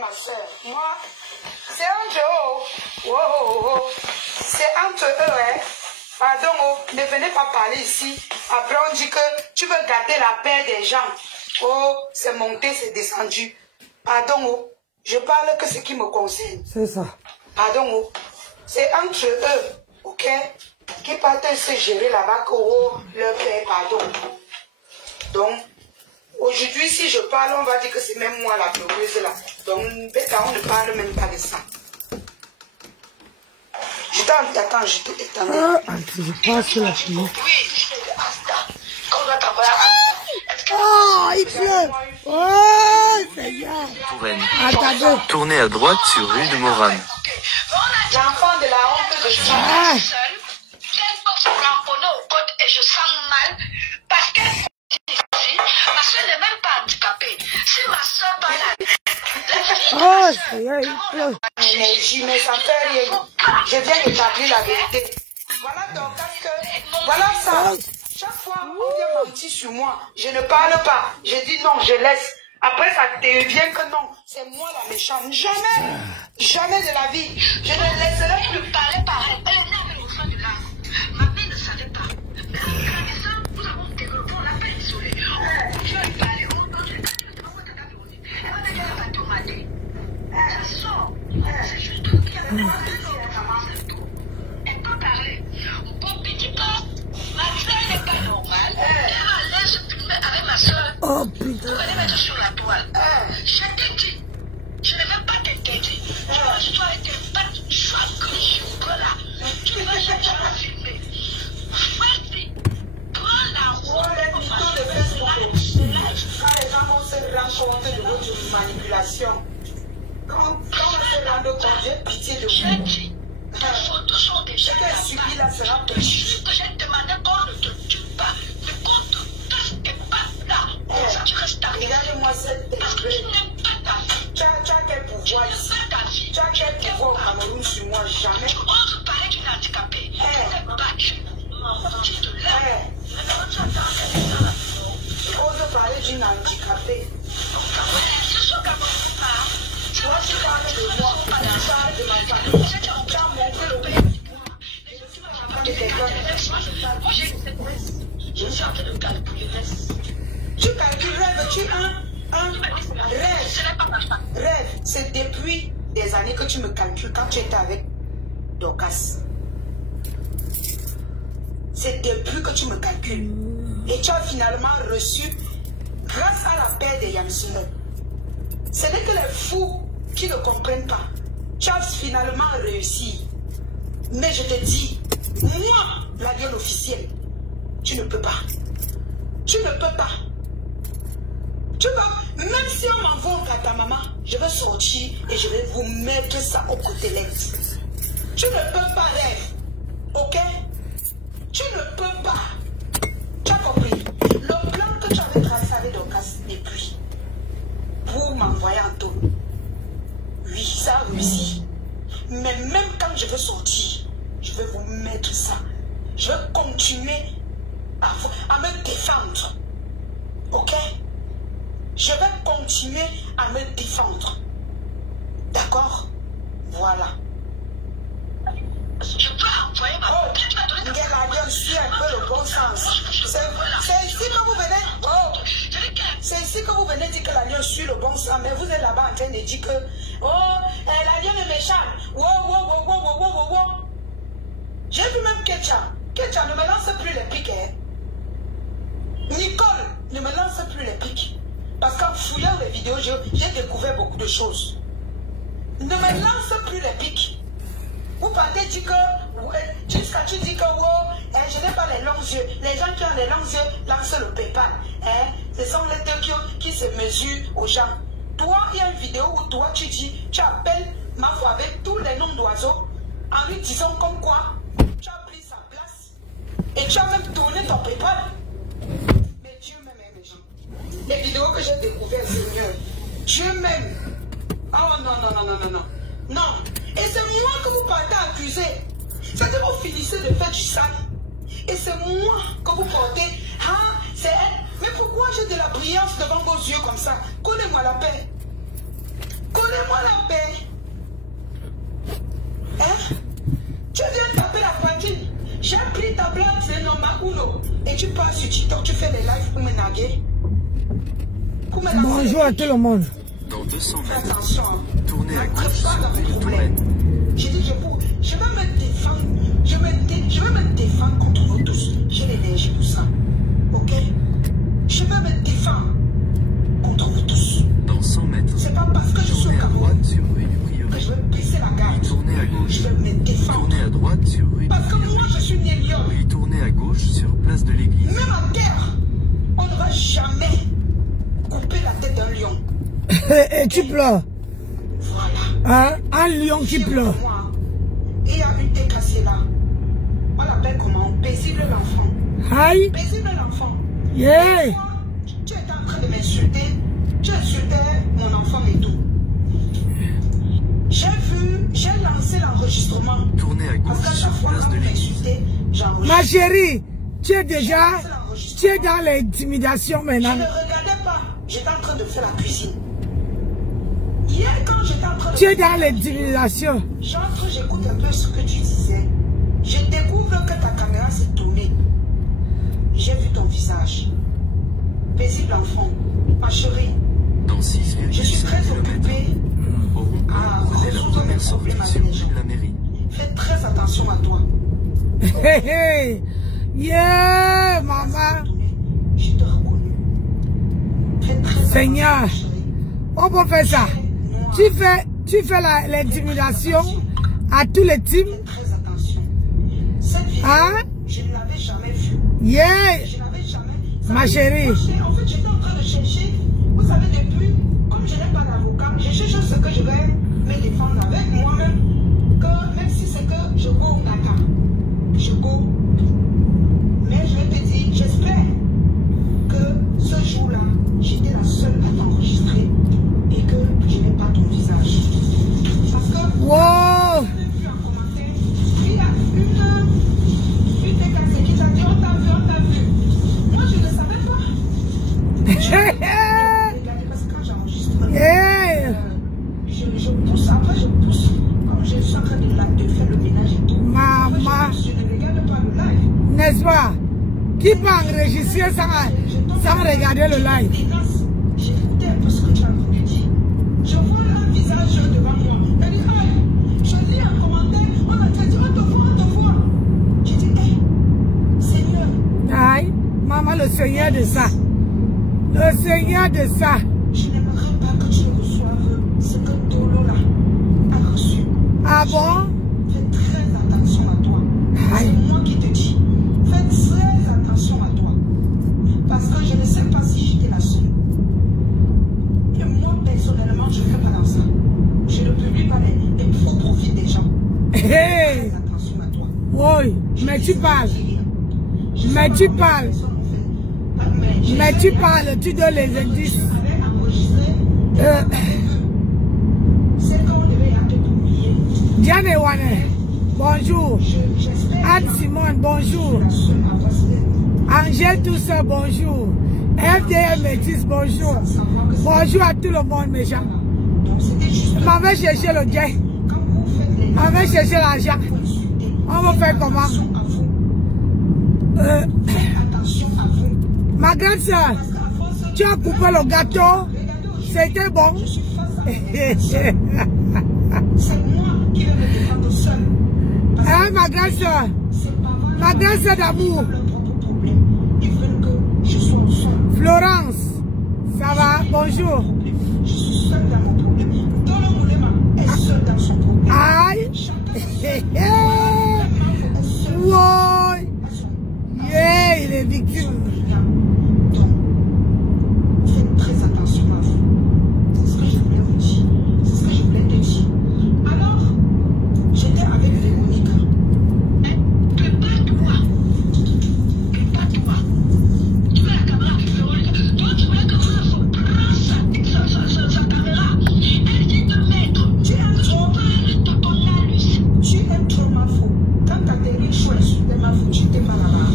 Ma soeur, moi, c'est entre eux. Oh. C'est entre eux, hein. Pardon, ne venez pas parler ici. Après, on dit que tu veux gâter la paix des gens. Oh, c'est monté, c'est descendu. Pardon, je parle que ce qui me concerne. C'est ça. Pardon, c'est entre eux, ok, qui partent se gérer là-bas, que leur paix, pardon. Donc, aujourd'hui, si je parle, on va dire que c'est même moi la pleureuse là. Donc, peut-être on ne parle même pas de ça. Attends, je t'attends. Je passe la pluie. Oh, il pleut. Oh, Seigneur. Touraine. Tournez à droite sur rue de Morane. L'enfant de la honte de ça. Et je sens mal parce que ma soeur n'est même pas handicapée. Si ma soeur parle oh, Seigneur, il pleut. Mais ça fait rien. Je viens établir la vérité. Voilà donc, parce que, voilà ça. Chaque fois, on vient mentir sur moi. Je ne parle pas. Je dis non, je laisse. Après, ça devient que non. C'est moi la méchante. Jamais. Jamais de la vie. Je ne laisserai plus parler pareil. Elle est née avec le fond de l'âme. Ma mère ne savait pas. Mais en ça, nous avons développé, on l'appelle isolé. Tu vas lui parler. Elle va te dire, elle va tomater. Ça sort. C'est juste qu'il y a le elle peut parler. Bon, petit pas. Ma soeur n'est pas normale. Elle est à l'aise avec ma soeur. Oh, putain. Vous allez mettre sur la toile. Je t'ai dit. Je ne vais pas t'interdire. Tu vas juste être pas choc que je peux là. Tu vas juste la filmer. Vas-y. Prends la roue. Quand les gens vont se rendre compte de votre manipulation, quand on se rend compte, j'ai pitié de vous. Tes photos sont déjà là. Ce qui là sera péché. Que j'ai demandé qu'on ne te tue pas. Mais qu'on te touche tes pas là. Ça, tu restes à rien. Regarde-moi cette parce que tu n'aimes pas ta vie. Tu as quel pouvoir ici? Tu as quel pouvoir au Cameroun sur moi? Jamais. On se parlait d'une handicapée. Tu t'es battue. Tu te lèves. Maintenant, tu attends. On se parlait d'une handicapée. C'est sûr qu'à mon part, toi, tu parles de moi. Tu parles de ma famille. Tu as montré le pays. Je suis en train de calculer. Tu calcules, rêve, tu rêve, c'est depuis des années que tu me calcules quand tu étais avec Dorcas. C'est depuis que tu me calcules. Et tu as finalement reçu, grâce à la paix de Yamsule. Ce n'est que les fous qui ne comprennent pas. Tu as finalement réussi. Mais je te dis, moi, la lionne officielle, tu ne peux pas. Tu ne peux pas. Tu vois, même si on m'envoie à ta maman, je vais sortir et je vais vous mettre ça au côté lèvres. Tu ne peux pas rêver. Ok? Tu ne peux pas. Tu as compris? Le plan que tu avais tracé avec Dorcas depuis, pour m'envoyer en taux, oui, ça a réussi. Mais même quand je veux sortir, je vais vous mettre ça. Je vais continuer à me défendre. Ok? Je vais continuer à me défendre. D'accord? Voilà. Je peux envoyer ma suis un peu le bon sens. C'est ici que vous venez. Oh. C'est ici que vous venez dire que l'alliance suit le bon sens. Mais vous êtes là-bas en train de dire que l'alliance est méchante. Wow. J'ai vu même Ketcha. Ketcha ne me lance plus les pics. Hein. Nicole ne me lance plus les pics. Parce qu'en fouillant les vidéos, j'ai découvert beaucoup de choses. Ne me lance plus les pics. Vous partez dire que, jusqu'à tu dis que je n'ai pas les longs yeux. Les gens qui ont les longs yeux lancent le PayPal. Ce sont les deux qui se mesurent aux gens. Toi, il y a une vidéo où toi tu dis, tu appelles ma foi avec tous les noms d'oiseaux en lui disant comme quoi tu as pris sa place et tu as même tourné ton PayPal. Mais Dieu m'aime, les gens. Les vidéos que j'ai découvertes, Seigneur, Dieu m'aime. Oh non. Non. Et c'est moi que vous partez accuser. C'est que vous finissez de faire du sale. Et c'est moi que vous portez. Ah, c'est elle. Mais pourquoi j'ai de la brillance devant vos yeux comme ça? Collez-moi la paix. Collez-moi la paix. Hein? Tu viens taper la poitrine. J'ai pris ta blague, c'est normal uno. Et tu passes sur TikTok, tu fais des lives pour me naguer. Bonjour à tout le monde. Dans 200 Fais mètres, attention. tournez à gauche N'entre pas dans sur vos une problèmes. Touraine. J'ai dit, je vais me défendre. Je vais me défendre contre vous tous. J'ai l'énergie pour ça. Ok? Je vais me défendre contre vous tous. Dans 100 mètres, C'est pas parce que je suis au tournez à Cameroun droite sur rue du que Prieuré. je vais briser la garde. Tournez à gauche. Je vais me défendre. Tournez à droite sur rue du Parce que moi, Prieuré. je suis né lion. Puis tournez à gauche sur place de l'église. Même en terre, on ne va jamais couper la tête d'un lion. Et tu pleures. Voilà. Hein? Un lion qui pleure. Il y a une tête cassée là. On l'appelle comment? Paisible l'enfant. Aïe. Paisible l'enfant. Yeah. Tu étais en train de m'insulter. Tu insultais mon enfant et tout. J'ai lancé l'enregistrement. Tournez à Parce gauche qu'à sur chaque fois place qu'on de l'église. m'insultait, j'enregistrais. Ma chérie, tu es déjà, tu es dans l'intimidation Je maintenant. ne regardais pas. J'étais en train de faire la cuisine. Hier, quand j'étais en train de Tu es dans l'intimidation. j'entre, j'écoute un peu ce que tu disais. Je découvre que ta caméra s'est tournée. J'ai vu ton visage. Paisible enfant. Ma chérie, Dans je suis 6,5 très km. occupée Au rond-point, à prenez la résoudre mes première sortie problèmes sur avec les rue gens. de la mairie. Fais très attention à toi. Hey, hey. Yeah, maman. Je te reconnais. Fais très Seigneur. attention, chérie. On peut faire ça. Tu fais l'intimidation à tous les teams. Fais très attention. Cette vidéo, Hein? je ne l'avais jamais vue. Yeah. Je n'avais jamais. Ma chérie. En fait, j'étais en train de chercher. Vous savez, depuis, comme je n'ai pas d'avocat, je cherche ce que je vais me défendre avec moi-même. Que même si c'est que je go au Dakar, je go. Mais je vais te dire, j'espère que ce jour-là, j'étais la seule à t'enregistrer et que je n'ai pas ton visage. Parce que. Wow. Vu en commentaire, il y a une décassée qui t'a dit on t'a vu. Moi je ne savais pas. Regardez parce que quand j'enregistre, Yeah. je pousse, après je pousse. Comme je suis en train de faire le ménage et tout. Maman. Je ne regarde pas le live. N'est-ce pas? Qui peut enregistrer sans regarder le live? J'écoutais un peu ce que tu as voulu dire. Je vois un visage devant moi. Elle dit, aïe, je lis un commentaire, on a dit, on te voit. J'ai dit, hé, Seigneur. Aïe, maman, le Seigneur de ça. Le Seigneur de ça. Je n'aimerais pas que tu reçoives ce que Tolo là a reçu. Ah bon? Fais très attention à toi. Aïe. C'est moi qui te dis. Fais très attention à toi. Parce que je ne sais pas si j'étais la seule. Et moi, personnellement, je ne fais pas dans ça. Je ne publie pas les faux profils des gens. Hey. Fais attention à toi. Oui, mais tu parles. Mais tu parles. Mais tu parles, tu donnes les indices. Diane Wane, bonjour. Anne Simone, bonjour. Angèle Toussaint, bonjour. FDM Métis, bonjour. Bonjour à tout le monde, mes gens. M'avait cherché le gain. M'avait cherché l'argent. On va faire comment? Ma grande soeur, tu as coupé le gâteau. C'était bon. C'est moi qui vais me défendre seul. Hein, ma grande soeur? Ma grande soeur d'amour. Ils veulent que je sois seul. Florence, ça va? Bonjour. Je suis seul dans mon problème. Tolo Moulema est seul dans son problème. Aïe. Wow. Yeah, il est victime. Donc, faites très attention à vous. C'est ce que je voulais vous dire. C'est ce que je voulais te dire. Alors, j'étais avec Véronique. Que pas toi. Tu veux la caméra de Véronique. Toi, tu voulais que vous prenne sa caméra. Elle dit de mettre. Tu aimes trop. Ton anus. Tu aimes trop ma faute. Quand t'as des riches choix, tu aimes ma faute, tu t'es pas là-bas.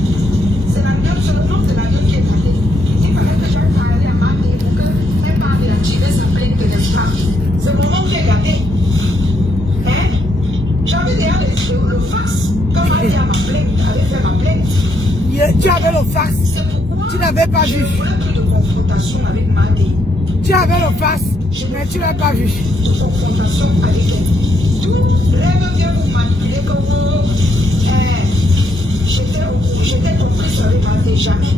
Tu avais le fax. Tu n'avais pas vu. Plus de confrontation avec Madi. Tu avais le fax, mais tu n'as pas vu. De confrontation avec elle. Rêve vient vous manipuler comme vous. J'étais compris avec Madi, jamais.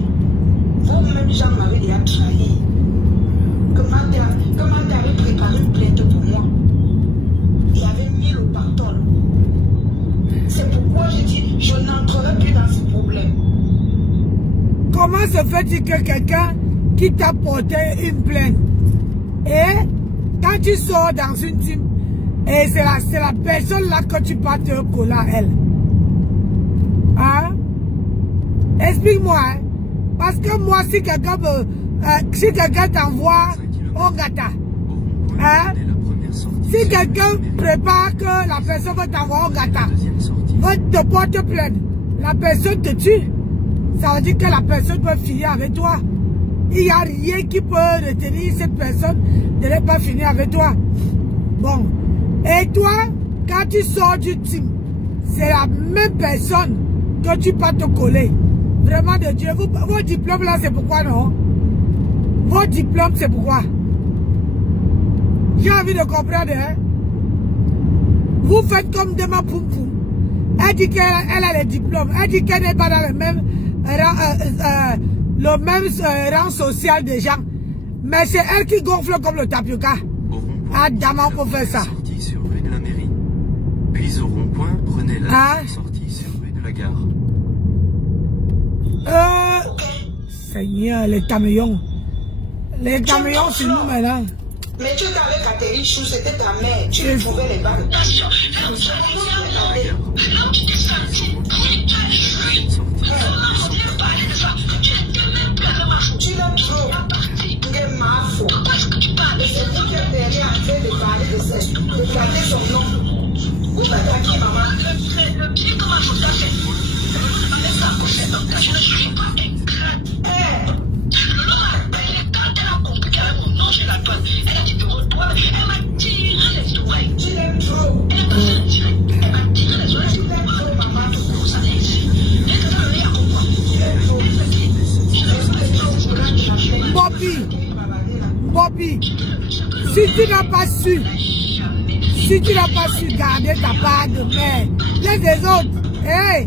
Vous-même, Jean m'avait déjà trahi. Comment t'avais préparé une plainte pour moi? Il avait mis le pardon. C'est pourquoi je dis, je n'entrerai plus dans ce problème. Comment se fait-il que quelqu'un qui t'a porté une plainte et quand tu sors dans une team et c'est la personne là que tu vas te coller à elle? Hein? Explique-moi, hein? Parce que moi, si quelqu'un t'envoie au gata, hein? Si quelqu'un prépare que la personne va t'envoyer au gata, va te porter plainte, la personne te tue, ça veut dire que la personne peut finir avec toi. Il n'y a rien qui peut retenir cette personne de ne pas finir avec toi. Bon. Et toi, quand tu sors du team, c'est la même personne que tu vas te coller. Vraiment de Dieu. Vos diplômes là, c'est pourquoi non? Vos diplômes, c'est pourquoi? J'ai envie de comprendre, hein? Vous faites comme Dema Poum Poum. Elle dit qu'elle a les diplômes. Elle dit qu'elle n'est pas dans le même rang social des gens. Mais c'est elle qui gonfle comme le tapioca. Ah, dame, on peut faire ça. Sortie sur rue de la mairie. Puis au rond-point, prenez la sortie sur rue de la gare. Seigneur, les camions. Les camions, c'est nous maintenant. Mais tu étais avec Catherine Chou, c'était ta mère. Tu lui trouvais les balles. Tu l'as trop. Tu es ma faute. Et c'est vous qui êtes derrière en train de parler de garder son nom. Vous m'attaquez, maman. Le pied, comment je vous fais? Je ne suis pas incroyable. Quand elle a compris qu'elle avait mon nom, je la donne. Elle a dit pour toi, elle m'a tiré les oreilles. Tu l'aimes trop. Elle m'a tiré les oreilles. Tu l'aimes trop, maman. Vous savez ici. Et que dans le lait à comprendre. Tu l'aimes trop. Bobby, si tu n'as pas su garder ta part de mère, les autres, hey!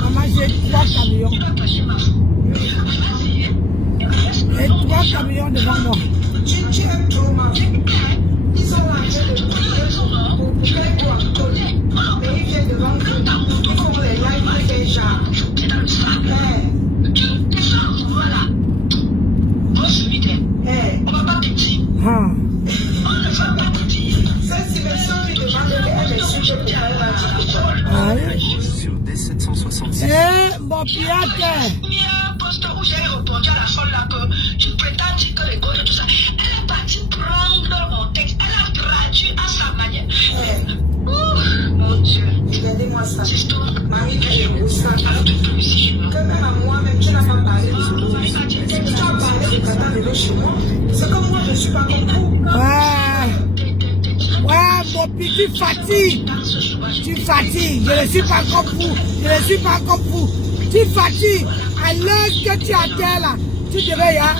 Maman, j'ai 3 camions. Et 3 camions devant moi. Tu aimes trop ma vie. Ils sont là, je mais ils viennent devant nous. Ils font les lives déjà. Voilà. On va pas petit. On ne va pas petit. Ça, c'est les gens qui demandent elle est sujets pour faire la vie. Sur D766. Mon pied. Poste où j'ai répondu à la folle là que tu prétends dire que les gars de tout ça. Elle est partie prendre mon texte. Elle a traduit à sa manière. Mon Dieu. Regardez-moi ça. Marie, que même à moi-même, tu n'as pas parlé de ce tu as parlé de Kata de chez moi. C'est comme moi, je ne suis pas comme vous. Ouais, mon petit, tu fatigues. Tu fatigues. Je ne suis pas comme vous. Je ne suis pas comme vous. Tu fatigues. À l'heure que tu as là, tu te réveilles, hein?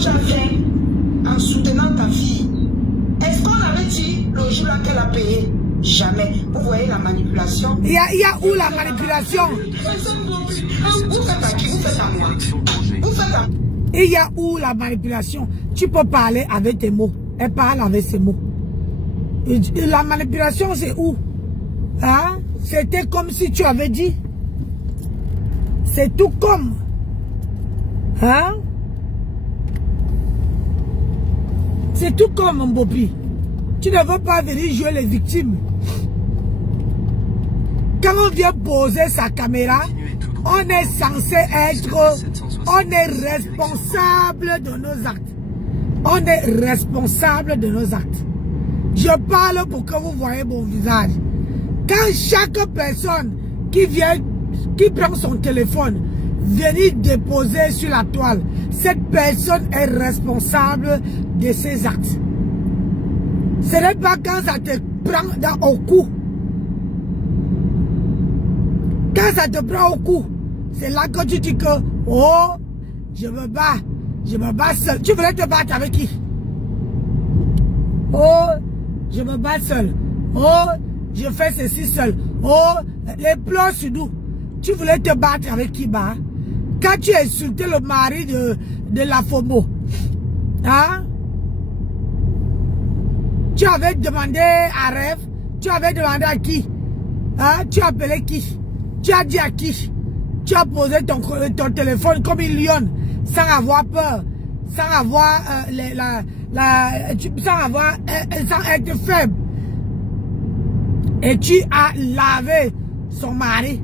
tu as fait en soutenant ta fille, est-ce qu'on avait dit le jour là qu'elle a payé? Jamais. Vous voyez la manipulation? Il y a où la manipulation? Vous faites à qui? Vous faites à moi. Vous faites à... Il y a où la manipulation? Tu peux parler avec tes mots. Elle parle avec ses mots. Et la manipulation, c'est où? Hein? C'était comme si tu avais dit. C'est tout comme. Hein? C'est tout comme, mon Bopi. Tu ne veux pas venir jouer les victimes. Quand on vient poser sa caméra, on est censé être... On est responsable de nos actes. On est responsable de nos actes. Je parle pour que vous voyez mon visage. Quand chaque personne qui vient, qui prend son téléphone, venir déposer sur la toile, cette personne est responsable de ses actes. Ce n'est pas quand ça te prend au cou. Quand ça te prend au cou, c'est là que tu dis que, oh, je me bats seul. Tu voulais te battre avec qui? Oh, je me bats seul. Oh, je fais ceci seul. Oh, les plans sur nous. Tu voulais te battre avec qui, bah? Quand tu as insulté le mari de la FOMO, hein? Tu avais demandé à Rêve, tu avais demandé à qui? Hein? Tu as appelé qui? Tu as dit à qui? Tu as posé ton téléphone comme une lionne, sans avoir peur, sans avoir sans être faible. Et tu as lavé son mari,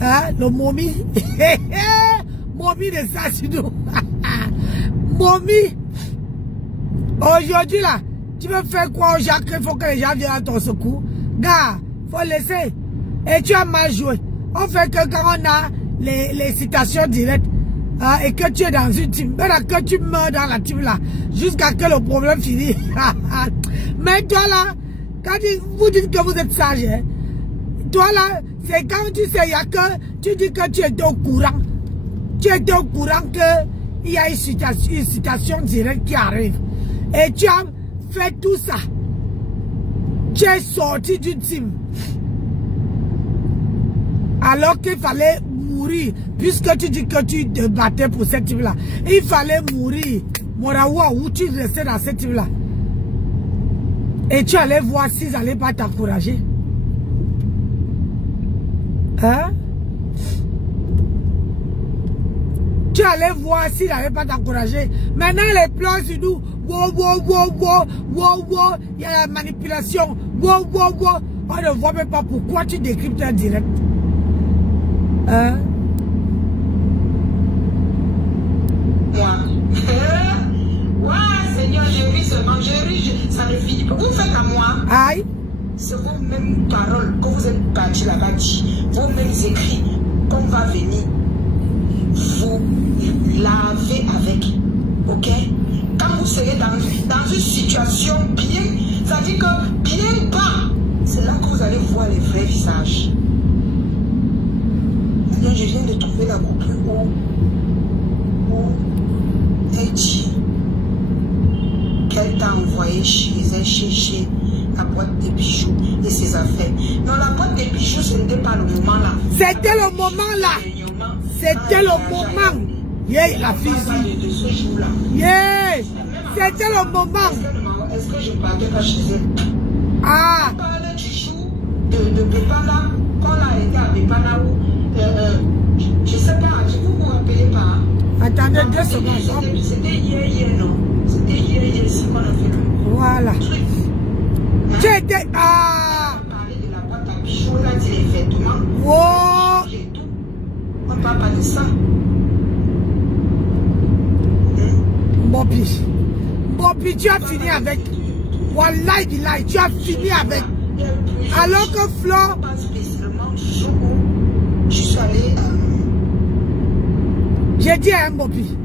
hein? Le momie, momie de Sassido, momie. Aujourd'hui là, tu veux faire quoi aux gens? Il faut que les gens viennent à ton secours. Gars, faut laisser. Et tu as mal joué. On fait que quand on a les citations directes, hein, et que tu es dans une team, maintenant que tu meurs dans la team là, jusqu'à ce que le problème finisse. Mais toi là, quand vous dites que vous êtes sage, hein, toi là, c'est quand tu sais, il y a que, tu dis que tu étais au courant. Tu étais au courant qu'il y a une citation directe qui arrive. Et tu as fait tout ça. Tu es sorti d'une team. Alors qu'il fallait mourir. Puisque tu dis que tu te battais pour cette team-là. Il fallait mourir. Morawa, où tu restais dans cette team-là. Et tu allais voir s'ils n'allaient pas t'encourager. Hein? Tu allais voir s'ils n'allaient pas t'encourager. Maintenant, les plans sur nous. Wow, wow, wow, wow, wow, wow. Il y a la manipulation. Wow, wow, wow. On ne voit même pas pourquoi tu décryptes un direct. Hein? Moi. Ouais, Seigneur, j'ai ri seulement. J'ai ri, ça ne finit pas. Vous faites à moi. Aïe. C'est vos mêmes paroles que vous êtes partis là-bas dit. Vos mêmes écrits qu'on va venir vous laver avec. Ok? Quand vous serez dans une situation bien, ça dit que bien bas, c'est là que vous allez voir les vrais visages. Maintenant, je viens de trouver la coupe où elle dit qu'elle t'a envoyé chez la boîte de bijoux et ses affaires. Non, la boîte de bijoux, ce n'était pas le moment là. C'était le moment là. C'était le moment. Yeah, la fille. Yeah, c'était le moment. Est-ce que je partais pas chez elle? Ah. On parlait du jour de Bepana, quand on a été à Bepana où, je sais pas, vous vous rappelez pas? Attendez 2 secondes. C'était hier, non? C'était hier, si on a fait le voilà. truc. Tu étais... Ah. On parlait de la boîte à bijoux, là, dit les vêtements. Wow. On parle pas de ça. Bopi, tu as fini avec. Wallahi billahi, tu as fini avec. Alors que Flo. Je suis allé. J'ai dit à un Bopi.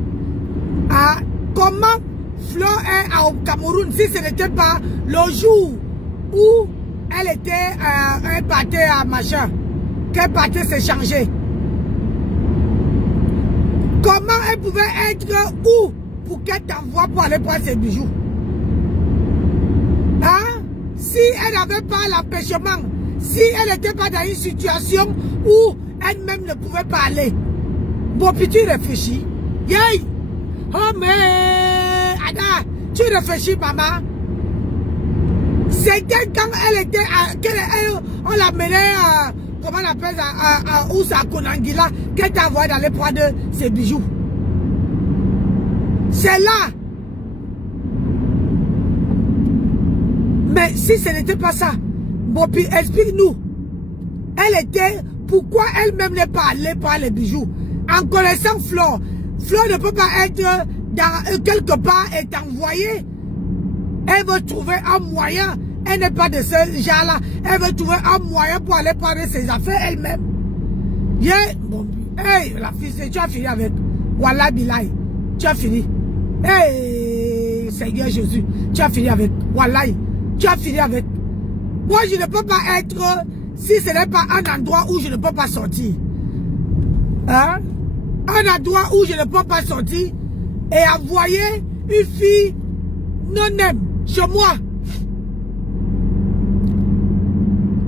Ah, comment Flo est au Cameroun si ce n'était pas le jour où elle était un pâté à machin, qu'elle pâté s'échanger. Comment elle pouvait être où pour qu'elle t'envoie pour aller prendre ses bijoux? Hein? Si elle n'avait pas l'empêchement, si elle n'était pas dans une situation où elle-même ne pouvait pas aller, bon, puis tu réfléchis. Yay! Oh, mais Ada, tu réfléchis, maman. C'était quand elle était, on l'a menée, comment on appelle ça, à Ousa Konangila, qu'elle t'a envoyé d'aller prendre ses bijoux. C'est là. Mais si ce n'était pas ça, bon, puis explique-nous. Elle était, pourquoi elle-même n'est pas allée prendre les bijoux? En connaissant Flo, Flo ne peut pas être dans, quelque part et t'envoyer. Elle veut trouver un moyen. Elle n'est pas de ce genre-là. Elle veut trouver un moyen pour aller prendre ses affaires elle-même. Yeah. Bon, hey, la fille, tu as fini avec. Wallah Bilay. Tu as fini. Hey, Seigneur Jésus. Tu as fini avec. Wallah. Tu as fini avec. Moi, je ne peux pas être, si ce n'est pas un endroit où je ne peux pas sortir. Hein? Un endroit où je ne peux pas sortir et envoyer une fille non-aime chez moi.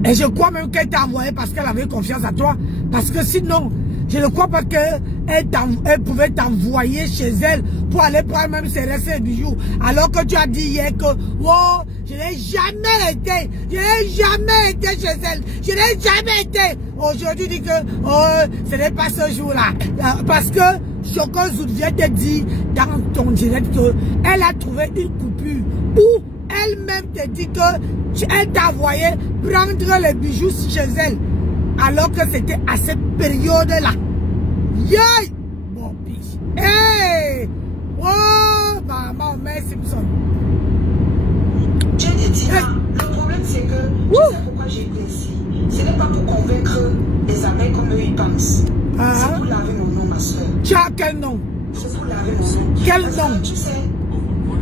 Et je crois même qu'elle t'a envoyé parce qu'elle avait confiance à toi. Parce que sinon, je ne crois pas qu'elle pouvait t'envoyer chez elle pour aller prendre même ses restes et bijoux. Alors que tu as dit hier que, oh, je n'ai jamais été chez elle. Je n'ai jamais été. Aujourd'hui, dit que, oh, ce n'est pas ce jour-là. Parce que Choco Zout vient te dire dans ton direct qu'elle a trouvé une coupure où elle-même te dit qu'elle t'a envoyé prendre les bijoux chez elle. Alors que c'était à cette période-là. Yay! Bon, bitch. Hey! Oh, maman, mais Simpson. J'ai dit, le problème c'est que, tu sais pourquoi j'ai été ici. Ce n'est pas pour convaincre les amis comme eux ils pensent. C'est pour laver mon nom, ma soeur. Tu as quel nom? C'est pour laver mon nom. Quel Parce nom? que, tu sais,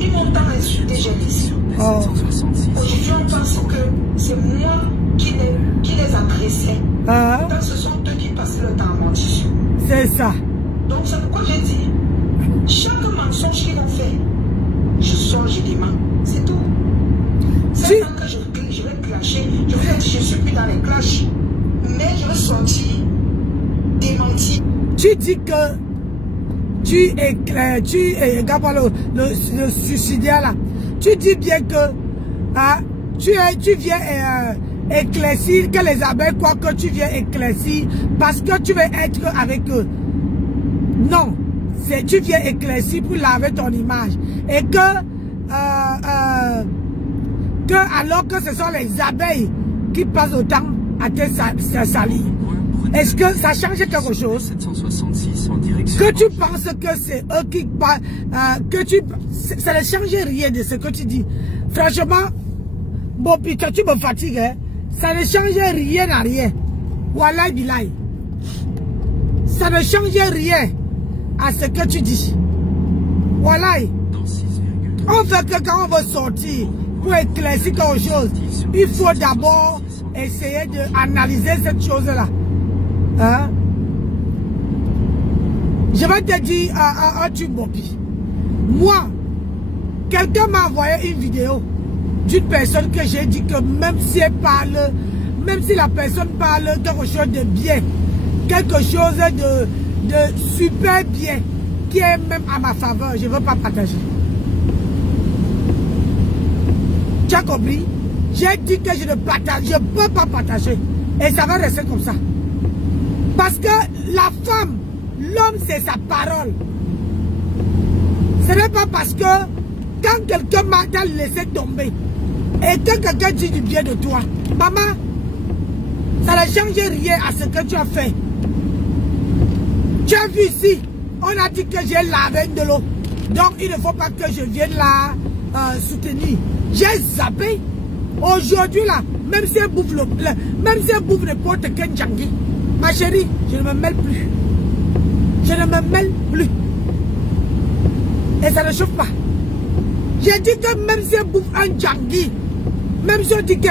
ils m'ont tant insulté, j'ai dit. Oh. Aujourd'hui, on pense que c'est moi qui les agressais. Donc, ce sont eux qui passaient le temps à mentir. C'est ça. Donc, c'est pourquoi j'ai dit, chaque mensonge qu'ils ont fait, je sors, je dément. C'est tout. C'est tant que je vais clasher. Je vais dire, je suis plus dans les clashs. Mais je vais sortir, démentir. Tu dis que tu es le suicidaire là. Tu dis bien que tu viens éclaircir, que les abeilles croient que tu viens éclaircir parce que tu veux être avec eux. Non, tu viens éclaircir pour laver ton image. Et que alors que ce sont les abeilles qui passent autant à te salir. Est-ce que ça change quelque chose? 766 en direction. Que tu penses que c'est eux qui parlent, ça ne change rien de ce que tu dis. Franchement, bon, putain, tu me fatigues, hein? Ça ne change rien à rien. Wallah bilay. Ça ne change rien à ce que tu dis. Wallah. On fait que quand on veut sortir pour éclaircir quelque chose, il faut d'abord essayer d'analyser cette chose-là. Hein? Je vais te dire un truc, Bopi. Moi, quelqu'un m'a envoyé une vidéo d'une personne que j'ai dit que même si elle parle, même si la personne parle quelque chose de bien, quelque chose de super bien, qui est même à ma faveur, je ne veux pas partager. Tu as compris? J'ai dit que je ne partage, je ne peux pas partager. Et ça va rester comme ça. Parce que la femme, l'homme c'est sa parole. Ce n'est pas parce que quand quelqu'un m'a laissé tomber et que quelqu'un dit du bien de toi, maman, ça ne change rien à ce que tu as fait. Tu as vu ici, on a dit que j'ai lavé de l'eau. Donc il ne faut pas que je vienne la soutenir. J'ai zappé. Aujourd'hui là, même si elle bouffe n'importe quel djangui, ma chérie, je ne me mêle plus. Je ne me mêle plus. Et ça ne chauffe pas. J'ai dit que même si elle bouffe un djangui, même si on dit que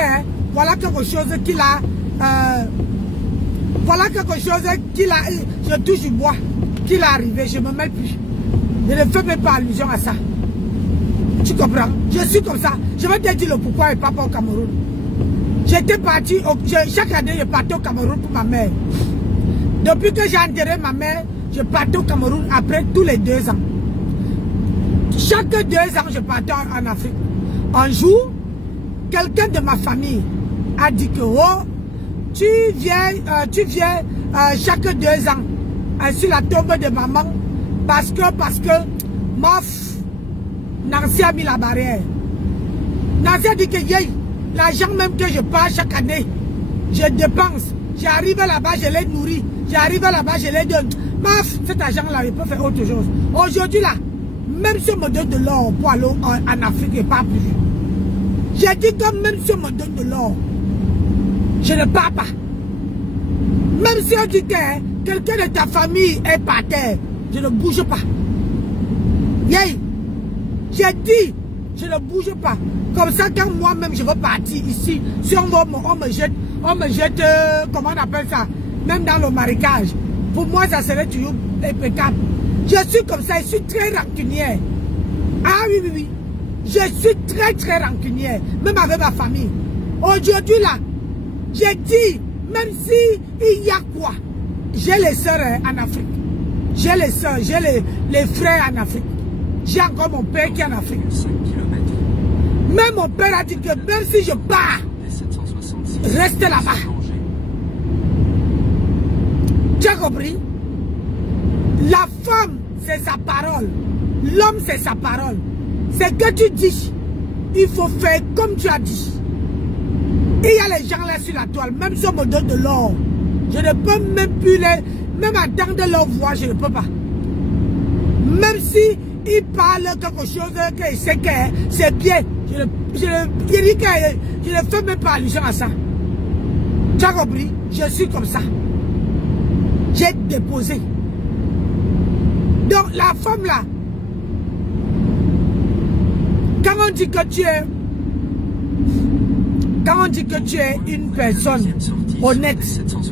voilà quelque chose qu'il a, voilà quelque chose qu'il a, je touche du bois, qu'il est arrivé, je ne me mêle plus. Je ne fais même pas allusion à ça. Tu comprends? Je suis comme ça. Je vais te dire le pourquoi et pas au Cameroun. J'étais parti, chaque année je partais au Cameroun pour ma mère. Depuis que j'ai enterré ma mère, je partais au Cameroun après tous les 2 ans. Chaque 2 ans, je partais en Afrique. Un jour, quelqu'un de ma famille a dit que oh, tu viens chaque 2 ans sur la tombe de maman parce que Nancy a mis la barrière. Nancy a dit que l'argent même que je pars chaque année, je dépense. J'arrive là-bas, je les nourris. J'arrive là-bas, je les donne. Cet argent-là, il peut faire autre chose. Aujourd'hui, là, même si on me donne de l'or pour aller en Afrique, et pas plus. J'ai dit que même si on me donne de l'or, je ne pars pas. Même si on dit que quelqu'un de ta famille est par terre, je ne bouge pas. J'ai dit, je ne bouge pas. Comme ça, quand moi-même je veux partir ici, si on me jette, comment on appelle ça, même dans le marécage, pour moi ça serait toujours impeccable. Je suis comme ça, je suis très rancunière. Ah oui. Je suis très rancunière, même avec ma famille. Aujourd'hui là, j'ai dit, même si il y a quoi, j'ai les sœurs en Afrique. J'ai les sœurs, j'ai les frères en Afrique. J'ai encore mon père qui est en Afrique. 5 km. Même mon père a dit que même si je pars, reste là-bas. Tu as compris? La femme, c'est sa parole. L'homme, c'est sa parole. C'est que tu dis, il faut faire comme tu as dit. Et il y a les gens là sur la toile, même si on me donne de l'or, je ne peux même plus même attendre leur voix, je ne peux pas. Même si ils parlent quelque chose que c'est que c'est bien, je ne fais même pas allusion à ça. Tu as compris? Je suis comme ça. J'ai déposé. Donc la femme là, quand on dit que tu es une personne honnête,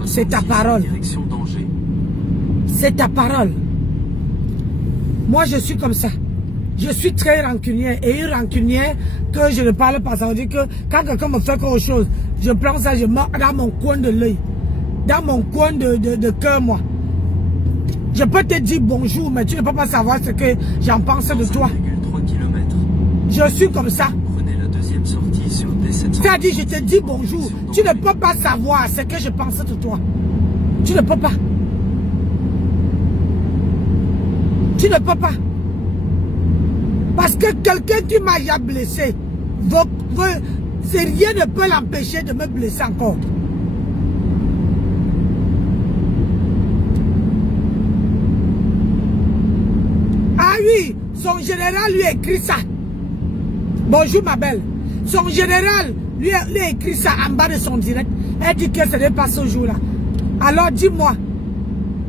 c'est ta parole. C'est ta parole. Moi, je suis comme ça. Je suis très rancunière. Et une rancunière que je ne parle pas. Ça veut dire que quand quelqu'un me fait quelque chose, je prends ça, je mets dans mon coin de l'œil. Dans mon coin de cœur, moi. Je peux te dire bonjour, mais tu ne peux pas savoir ce que j'en pense de toi. Je suis comme ça. Prenez la deuxième sortie sur D700. C'est-à-dire, je te dis bonjour. Tu ne peux pas savoir ce que je pense de toi. Tu ne peux pas. Tu ne peux pas. Parce que quelqu'un qui m'a déjà blessé, rien ne peut l'empêcher de me blesser encore. Ah oui, son général lui a écrit ça. Bonjour ma belle. Son général lui a écrit ça en bas de son direct. Elle dit que ce n'est pas ce jour-là. Alors dis-moi,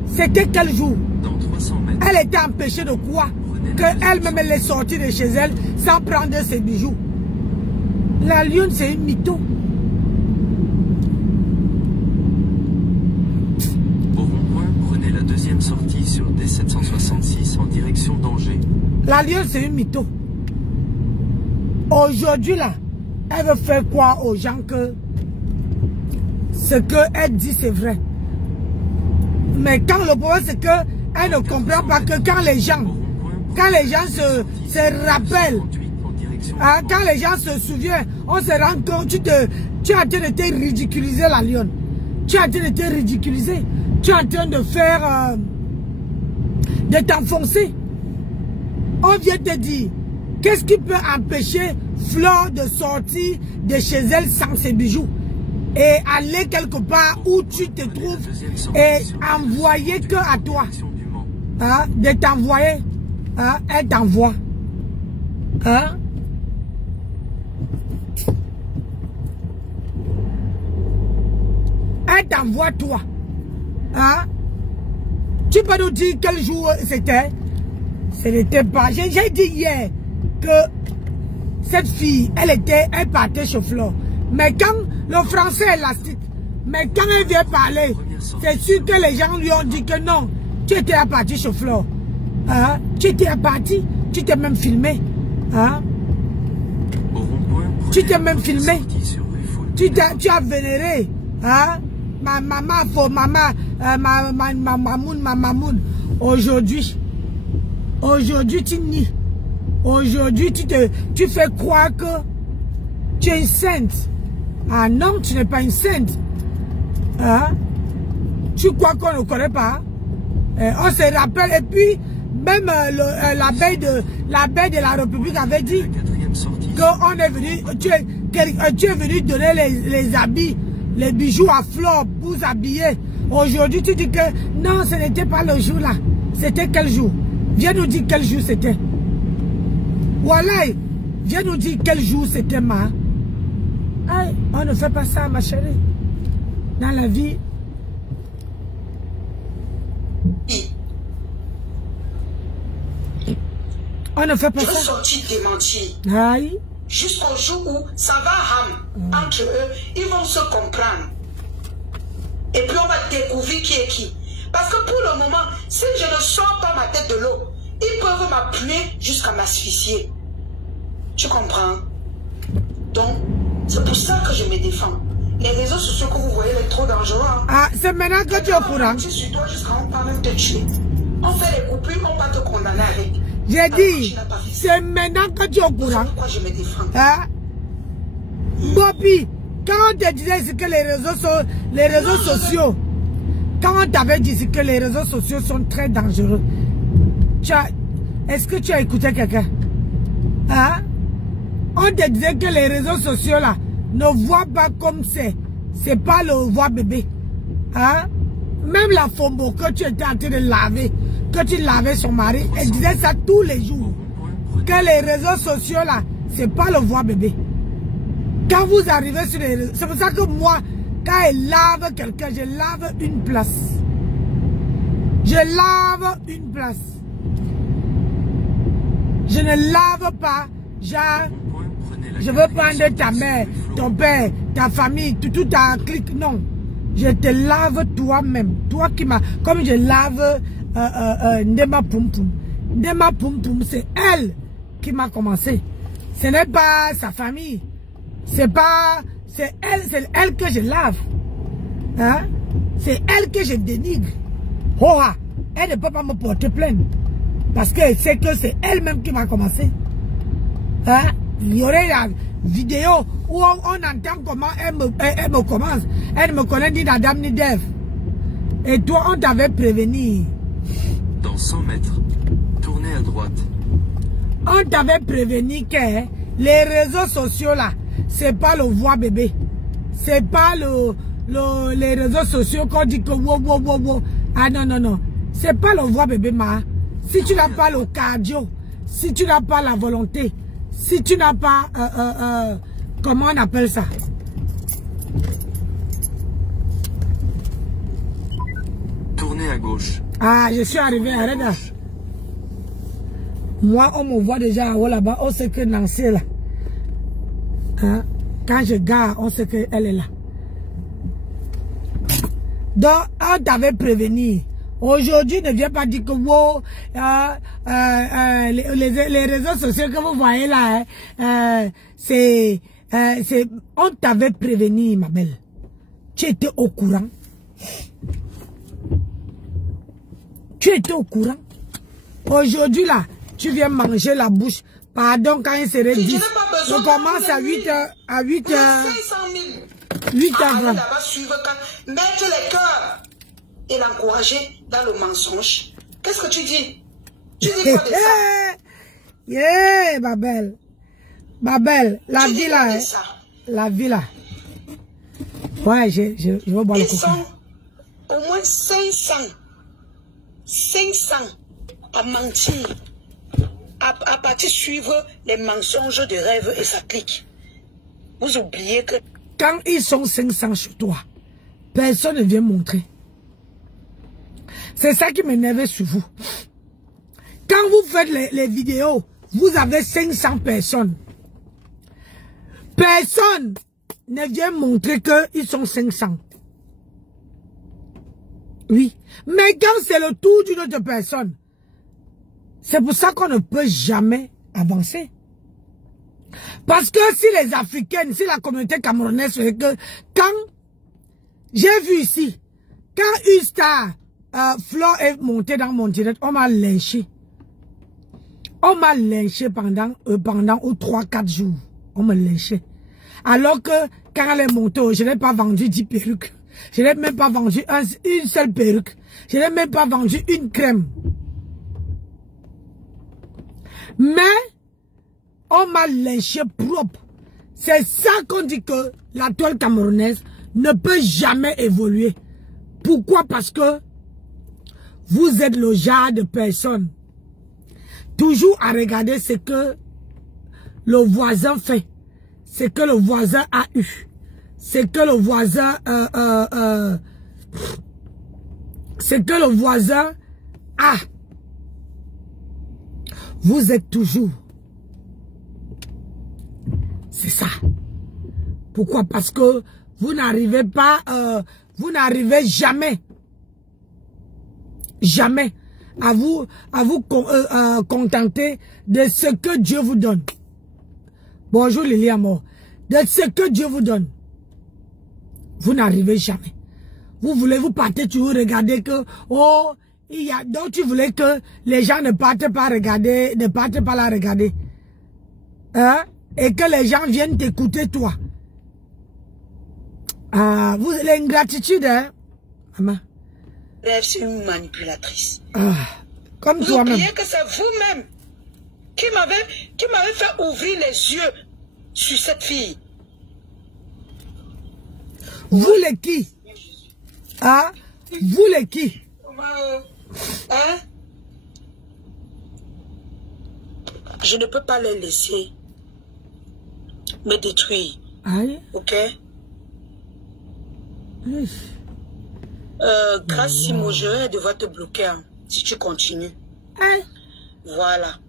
c'était quel jour? Dans 300 mètres. Elle était empêchée de quoi? Qu'elle-même elle est sortie de chez elle sans prendre ses bijoux. La lionne c'est une mytho. Au rond-point, prenez la deuxième sortie sur D766 en direction d'Angers. La lionne c'est une mytho. Aujourd'hui là, elle veut faire quoi aux gens que ce qu'elle dit c'est vrai. Mais quand le problème c'est que elle ne comprend pas que quand les gens se rappellent, hein, quand les gens se souviennent, on se rend compte, tu es en train de te ridiculiser la lionne. Tu es en train de te ridiculiser. Tu es en train de faire, de t'enfoncer. On vient te dire, qu'est-ce qui peut empêcher Flore de sortir de chez elle sans ses bijoux et aller quelque part où tu te trouves et envoyer que à toi, hein, de t'envoyer, hein, elle t'envoie, hein. Elle t'envoie toi, hein. Tu peux nous dire quel jour c'était? Ce n'était pas. J'ai dit hier que cette fille, elle partait chez Flore. Mais quand le français est élastique, mais quand elle vient parler, c'est sûr que les gens lui ont dit que non, tu étais à partir chez Flore. Hein? Tu étais parti, tu t'es même filmé. Hein? Tu t'es même filmé. Tu as vénéré. Hein? Ma mamoun. Aujourd'hui, tu nies. Aujourd'hui, tu fais croire que tu es une sainte. Ah non, tu n'es pas une sainte. Hein? Tu crois qu'on ne connaît pas? On se rappelle. Et puis, même l'abeille de la République avait dit qu'on est venu, tu es venu donner les habits, les bijoux à fleurs pour vous habiller. Aujourd'hui, tu dis que non, ce n'était pas le jour là. C'était quel jour? Viens nous dire quel jour c'était. Voilà, viens nous dire quel jour c'était, ma. Hey, on ne fait pas ça, ma chérie. Dans la vie. On ne fait pas ça. Je veux sortir démentir. Aïe. Jusqu'au jour où ça va ham entre eux, ils vont se comprendre. Et puis on va découvrir qui est qui. Parce que pour le moment, si je ne sors pas ma tête de l'eau, ils peuvent m'appuyer jusqu'à m'asphyxier. Tu comprends? Donc, c'est pour ça que je me défends. Les réseaux sociaux que vous voyez, sont trop dangereux. Hein? Ah, c'est maintenant que tu es au courant. Tu sur toi jusqu'à on parle même te tuer. On fait les coupures, on va te condamner avec. J'ai dit, c'est maintenant que tu es au courant. Pourquoi je me défends? Hein? Bobby, quand on te disait que les réseaux sociaux, quand on t'avait dit que les réseaux sociaux sont très dangereux, est-ce que tu as écouté quelqu'un? Hein? On te disait que les réseaux sociaux là ne voient pas comme c'est pas le voix bébé. Hein? Même la Fombo que tu étais en train de laver, que tu lavais son mari, elle disait ça tous les jours. Que les réseaux sociaux là, c'est pas le voix bébé. Quand vous arrivez sur les réseaux, c'est pour ça que moi, quand elle lave quelqu'un, je lave une place. Je lave une place. Je ne lave pas, genre, je veux prendre ta mère, ton père, ta famille, tout ta clique, non. Je te lave toi-même. Toi qui m'as, comme je lave Ndema Poum Poum. Ndema Poum Poum, c'est elle qui m'a commencé. Ce n'est pas sa famille. C'est elle que je lave. Hein? C'est elle que je dénigre. Oh, elle ne peut pas me porter plainte. Parce qu'elle sait que c'est elle-même qui m'a commencé. Hein? Il y aurait la vidéo où on entend comment elle me commence. Elle ne me connaît ni d'Adam ni d'Ève. Et toi, on t'avait prévenu. Dans 100 mètres, tournez à droite. On t'avait prévenu que les réseaux sociaux là, c'est pas le voix bébé. C'est pas les réseaux sociaux qu'on dit que wow. Ah non. C'est pas le voix bébé, ma. Si tu n'as pas le cardio, si tu n'as pas la volonté, si tu n'as pas, comment on appelle ça? Tournez à gauche. Ah, je suis arrivé à Reda. Moi, on me voit déjà en haut là-bas. On sait que Nancy est là. Hein? Quand je gare, on sait qu'elle est là. Donc, on t'avait prévenu. Aujourd'hui, ne viens pas dire que wow, les réseaux sociaux que vous voyez là, on t'avait prévenu, ma belle. Tu étais au courant. Tu étais au courant. Aujourd'hui là, tu viens manger la bouche. Pardon, quand il serait 10. On commence à 8h. À 8h. 8h20. Mettre les cœurs et l'encourager dans le mensonge. Qu'est-ce que tu dis? Tu dis quoi de ça? Yeah, ma belle. Ma belle, la vie là. La vie là. Ouais, je veux boire le coca. Au moins 500 à mentir. À partir suivre les mensonges de rêve et ça clique. Vous oubliez que... Quand ils sont 500 sur toi, personne ne vient montrer. C'est ça qui m'énerve sur vous. Quand vous faites les vidéos, vous avez 500 personnes. Personne ne vient montrer qu'ils sont 500. Oui. Mais quand c'est le tour d'une autre personne, C'est pour ça qu'on ne peut jamais avancer. Parce que si les Africaines, si la communauté camerounaise fait que, quand, j'ai vu ici, quand une star, Flo est montée dans mon direct, on m'a lynché. On m'a lynché pendant 3-4 jours. On m'a lynché. Alors que, quand elle est montée, je n'ai pas vendu 10 perruques. Je n'ai même pas vendu une seule perruque. Je n'ai même pas vendu une crème. Mais, on m'a lynché propre. C'est ça qu'on dit que la toile camerounaise ne peut jamais évoluer. Pourquoi? Parce que vous êtes le genre de personne toujours à regarder ce que le voisin fait, ce que le voisin a eu, ce que le voisin a. Vous êtes toujours. C'est ça. Pourquoi? Parce que vous n'arrivez pas, vous n'arrivez jamais à vous contenter de ce que Dieu vous donne. Bonjour Lily Amor. De ce que Dieu vous donne. Vous n'arrivez jamais. Vous voulez, vous partez toujours regarder que, oh, il y a, donc tu voulais que les gens ne partent pas regarder, ne partent pas la regarder. Hein? Et que les gens viennent t'écouter toi. Ah, vous, l'ingratitude, hein, maman. C'est une manipulatrice. Ah, comme toi-même. Vous oubliez que c'est vous-même qui m'avez fait ouvrir les yeux sur cette fille. Vous les qui? Ah, vous les qui? Hein? Je ne peux pas les laisser me détruire. Aïe. Ok? Oui. Grâce Simo, je vais devoir te bloquer hein, si tu continues. Aïe. Voilà.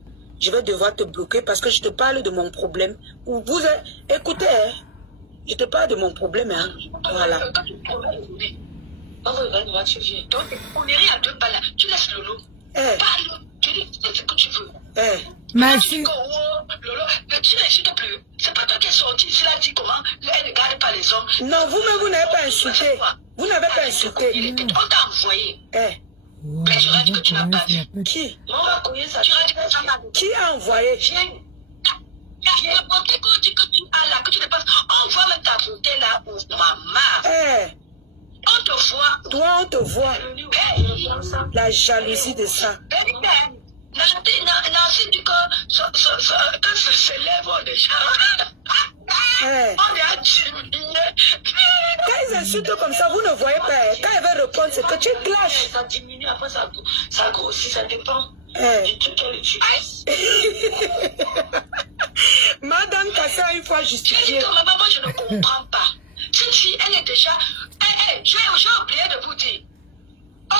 Je vais devoir te bloquer parce que je te parle de mon problème. Écoutez, hein, je te parle de mon problème. Hein. Voilà. Donc, on est à deux balles. Tu laisses Lolo. Parle, tu dis ce que tu veux. Merci. Lolo, tu n'insultes plus. C'est pas toi qui es sorti ici, là, dit comment elle ne garde pas les hommes. Non, vous-même, vous n'avez pas insulté. Vous n'avez pas insulté. On t'a envoyé. Mais tu aurais dit que tu n'as pas vu. Qui? On va connaître ça. Tu aurais dit que tu n'as pas vu. Qui a envoyé? Viens. Quand tu dis que tu as là, que tu ne passes, on voit même ta beauté là où maman. On te voit. Toi, on te voit. La jalousie de ça. Nancy dit que ça se lève déjà. On est intimidé. Quand ils insultent comme ça, vous ne voyez pas. Quand ils veulent répondre, c'est que tu clashes. Ça diminue, après ça grossit, ça dépend. Madame Kassa a une fois justifié. Maman, je ne comprends pas. Cette fille, elle est déjà... J'ai oublié de vous dire.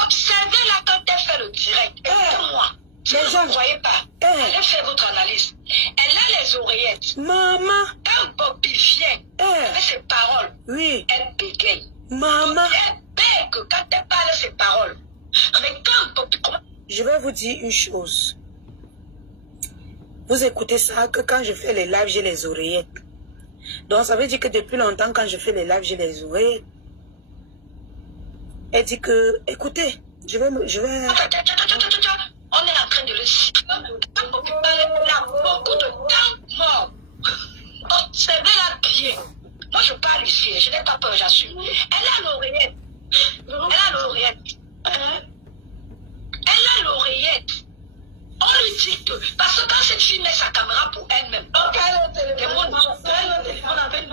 Observez la quand elle fait le direct. Écoutez-moi. Les gens ne voyez pas. Elle fait votre analyse. Elle a les oreillettes. Maman. Quand Bobby vient avec ses paroles, oui. Elle bégaye. Maman. Elle bègue quand elle parle ses paroles. Mais quand Bobby... Je vais vous dire une chose. Vous écoutez ça, que quand je fais les lives, j'ai les oreillettes. Donc ça veut dire que depuis longtemps, quand je fais les lives, j'ai les oreillettes. Elle dit que, écoutez, je vais... On est en train de le citer. Elle a beaucoup de temps mort. Observez-la bien. Moi, je parle ici. Je n'ai pas peur, j'assume. Elle a l'oreillette. Elle a l'oreillette. Elle a l'oreillette. On lui dit que... Parce que quand cette fille met sa caméra pour elle-même... Les mots ne sont pas... avec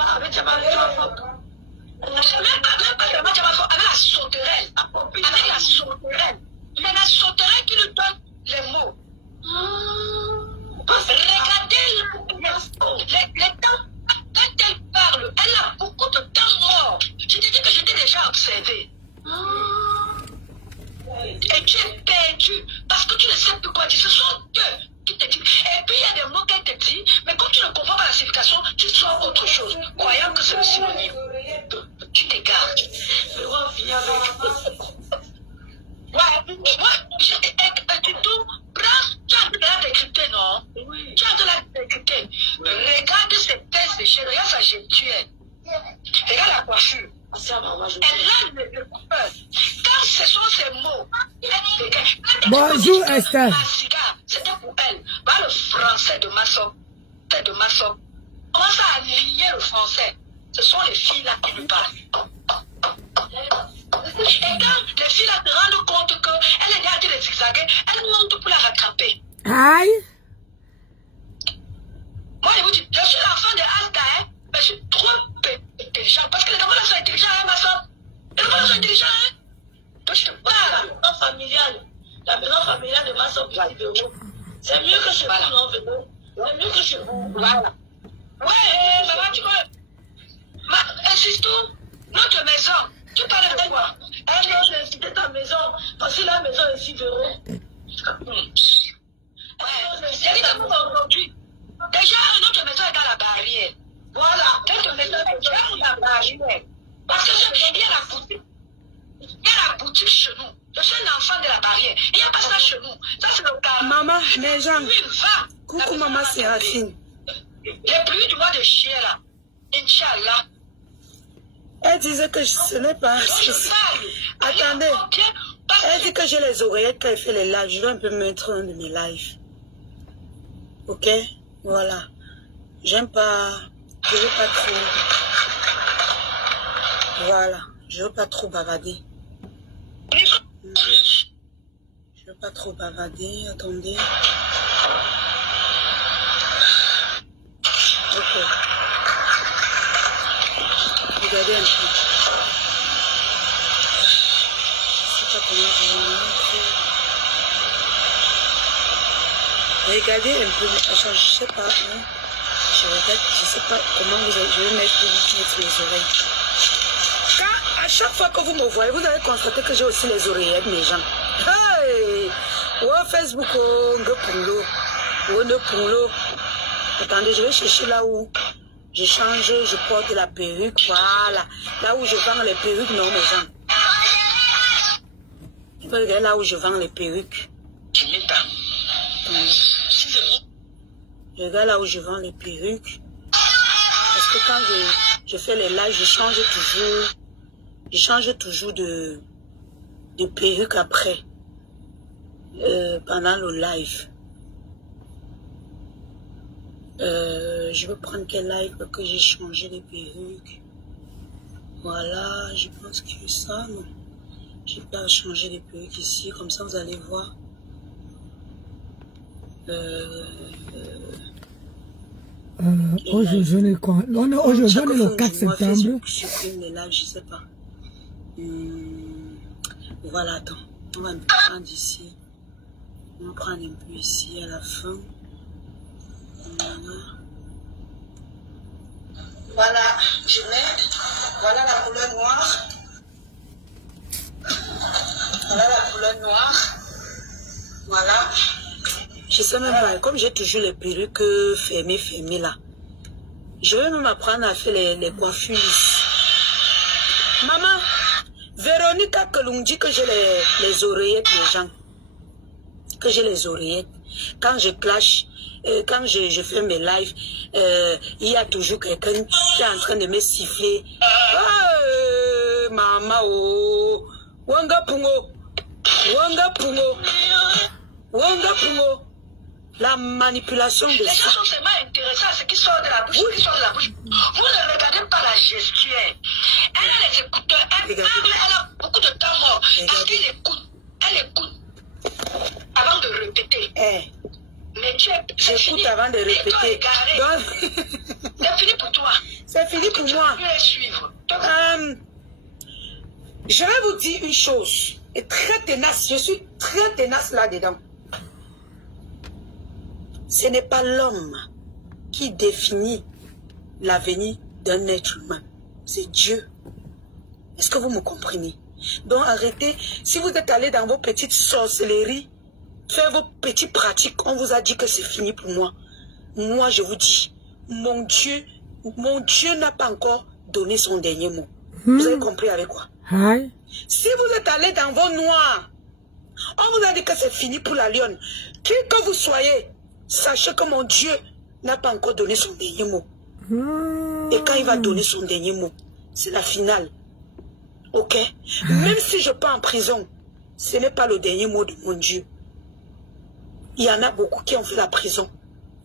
la sauterelle. Avec la sauterelle. Mais la sauterelle qui lui donne les mots. Regardez les temps. Quand elle parle, elle a beaucoup de temps mort. Je te dis que je t'ai déjà observé. Et tu es perdu parce que tu ne sais plus quoi dire. Ce sont eux qui te disent. Et puis il y a des mots qu'elle te dit, mais quand tu ne comprends pas la signification, tu sors autre chose, croyant que c'est le synonyme. Tu t'égares. Mais on va finir avec. Ouais, tu tout, prends, décrypter, non? Oui. Tu es en train de la décrypter. Regarde ces tests de chez regarde sa gestuelle. Regarde la coiffure. Elle a le coupeur. Quand ce sont ces mots, bonjour Esther. C'était pour elle. Bah, le français de Massop. De Massop. Commence à lier le français. Ce sont les filles là qui lui parlent. Et quand les filles là se rendent compte qu'elle est gardée de zigzaguer, elles montent pour la rattraper. Aïe. Moi, je vous dis, je suis l'enfant de Asta, hein, mais je suis trop intelligente. Parce que les gamins sont intelligents, hein, ma soeur. Les gamins sont intelligents, hein. Donc, je te parle. La maison familiale de ma soeur, c'est mieux que chez vous, non, Véro. C'est mieux que chez vous. Voilà. Ouais, maman, tu vois. Insiste tout. Notre maison. Tu parles de quoi? J'ai incité ta maison. Parce que la maison est ici, Véro. Ouais. J'ai dit que vous aujourd'hui. Déjà, notre maison est dans la barrière. Voilà. Notre maison est dans la barrière. Parce que il y a la boutique. Il y a la boutique chez nous. Je suis un enfant de la barrière. Il n'y a pas ça chez nous. Ça, c'est le cas. Maman, mes gens. Coucou, maman Séraphine. Les pluies du mois de juillet, là. Inch'Allah. Elle disait que ce n'est pas... Attendez. Elle dit que j'ai les oreillettes quand elle fait les lives. Je vais un peu mettre un de mes lives. Ok? Voilà. J'aime pas... Je veux pas trop... Voilà. Je veux pas trop bavarder. Je veux pas trop bavarder. Attendez. Ok. Regardez un peu. Je sais pas comment je vais mettre. Regardez un peu. Je sais pas. Hein. Je regarde. Je sais pas comment je vais mettre pour les oreilles. Quand, à chaque fois que vous me voyez, vous allez constater que j'ai aussi les oreillettes, mes gens. Hey! Ouais, Facebook, attendez, je vais chercher là où j'ai changé, je porte la perruque, voilà. Là où je vends les perruques, non, mes gens. Vous pouvez regarder là où je vends les perruques. Je regarde là où je vends les perruques. Parce que quand je fais les lives, je change toujours de perruque après. Pendant le live. Je vais prendre quel live que j'ai changé les perruques. Voilà, je pense que ça, non. Je vais pas changer les perruques ici, comme ça vous allez voir. Aujourd'hui, on est quoi? Aujourd'hui, on est le 4 septembre. Je supprime les lives, je sais pas. Voilà, attends. On va me prendre ici. On va prendre un peu ici à la fin. Voilà. Voilà, je mets. Voilà la couleur noire. Voilà la couleur noire. Voilà. Je sais même pas, comme j'ai toujours les perruques fermées là. Je vais même apprendre à faire les coiffures ici. Maman, Véronica Kalungi que j'ai les oreillettes, les gens. Que j'ai les oreillettes. Quand je clash, quand je fais mes lives, il y a toujours quelqu'un qui est en train de me siffler. Oh, maman, oh. Wanga pungo. Wanga pungo. Wanga pungo. La manipulation de ça. Les gens sont tellement intéressants à ce qui sort de la bouche, ce qui sort de la bouche. Vous ne regardez pas la gestuelle. Elle a les écouteurs. Elle a beaucoup de temps mort. Parce qu'elle écoute. Elle écoute. Avant de répéter. Mais tu es... J'écoute avant de répéter. C'est fini pour toi. C'est fini pour moi. Je vais vous dire une chose. Et très tenace. Je suis très tenace là-dedans. Ce n'est pas l'homme qui définit l'avenir d'un être humain. C'est Dieu. Est-ce que vous me comprenez? Donc arrêtez. Si vous êtes allé dans vos petites sorcelleries, faire vos petites pratiques, on vous a dit que c'est fini pour moi. Moi, je vous dis, mon Dieu n'a pas encore donné son dernier mot. Vous avez compris avec quoi? Si vous êtes allé dans vos noirs, on vous a dit que c'est fini pour la lionne. Qui que vous soyez, sachez que mon Dieu n'a pas encore donné son dernier mot. Et quand il va donner son dernier mot, c'est la finale. Ok? Même si je pars en prison, ce n'est pas le dernier mot de mon Dieu. Il y en a beaucoup qui ont fait la prison.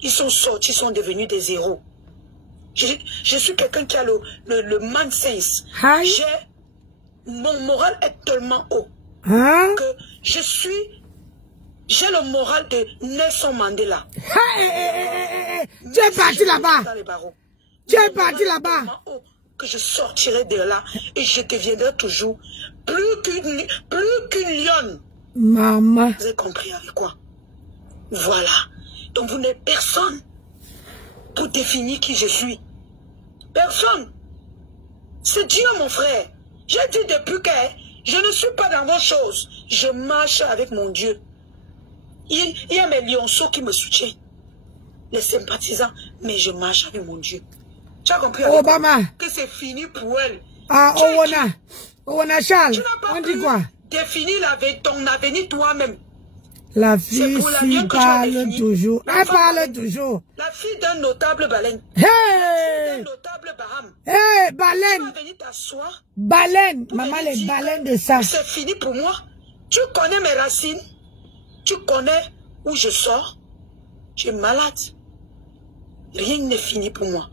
Ils sont sortis, ils sont devenus des héros. Je suis quelqu'un qui a le man sense. Mon moral est tellement haut que j'ai le moral de Nelson Mandela. Tu es parti là-bas. Tu es parti là-bas. Que je sortirai de là et je deviendrai toujours plus qu'une lionne. Maman. Vous avez compris avec quoi? Voilà. Donc vous n'êtes personne pour définir qui je suis. Personne. C'est Dieu, mon frère. J'ai dit depuis que je ne suis pas dans vos choses. Je marche avec mon Dieu. Il y a mes lionceaux qui me soutiennent. Les sympathisants. Mais je marche avec mon Dieu. Tu as compris avec Obama. Que c'est fini pour elle. Ah, Owana Charles. Tu n'as pas On dit quoi? Définir ton avenir toi-même. La fille parle toujours. Elle parle toujours. La fille d'un notable baleine. Hey! Notable Baham. Hey, baleine. Tu vas venir t'asseoir. Baleine. Maman, les baleines de ça. C'est fini pour moi. Tu connais mes racines. Tu connais où je sors. Tu es malade. Rien n'est fini pour moi.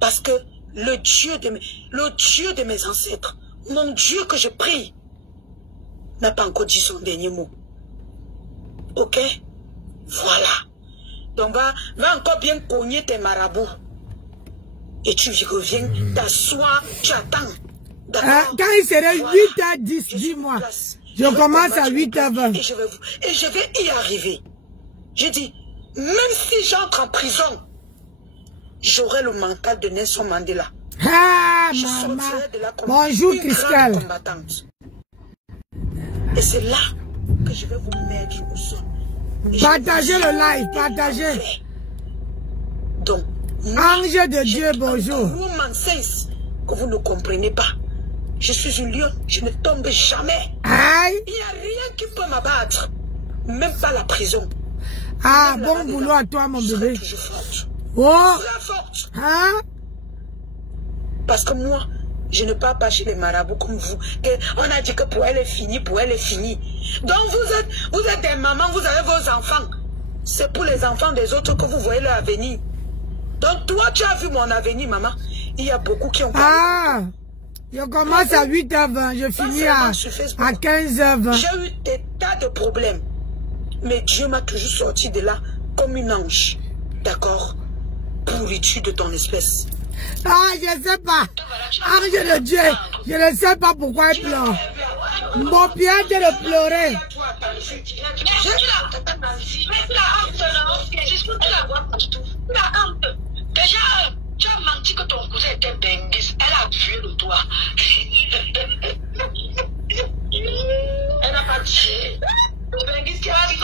Parce que le Dieu de mes ancêtres, mon Dieu que je prie, n'a pas encore dit son dernier mot. Ok? Voilà. Donc va encore bien cogner tes marabouts. Et tu reviens t'asseoir, tu attends. Quand il serait 8h10, dis-moi. Je commence à 8h20. Et je vais y arriver. Je dis, même si j'entre en prison, j'aurai le mental de Nelson Mandela. Ah, maman. Bonjour, Christelle. Et c'est là que je vais vous mettre au sol. Partagez le live, partagez. Donc, ange de Dieu, bonjour. Que vous ne comprenez pas. Je suis une lion, je ne tombe jamais. Aïe. Il n'y a rien qui peut m'abattre. Même pas la prison. Ah, bon boulot à toi, mon bébé. Je suis forte. Oh. Très forte. Hein? Parce que moi, je ne pars pas chez les marabouts comme vous. On a dit que pour elle est finie, pour elle est finie. Donc vous êtes des mamans, vous avez vos enfants. C'est pour les enfants des autres que vous voyez leur avenir. Donc toi, tu as vu mon avenir, maman. Il y a beaucoup qui ont... Ah, je commence à 8h20, je finis à 15h20. J'ai eu des tas de problèmes. Mais Dieu m'a toujours sorti de là comme une ange. D'accord? Pourriture de ton espèce. Ah, je ne sais pas. Ange de Dieu, je ne sais pas pourquoi il pleure. Mon pied de pleurer. Déjà, tu as menti que ton cousin était Benguis. Elle a tué le toit. Elle n'a pas tué. Benguis qui a dit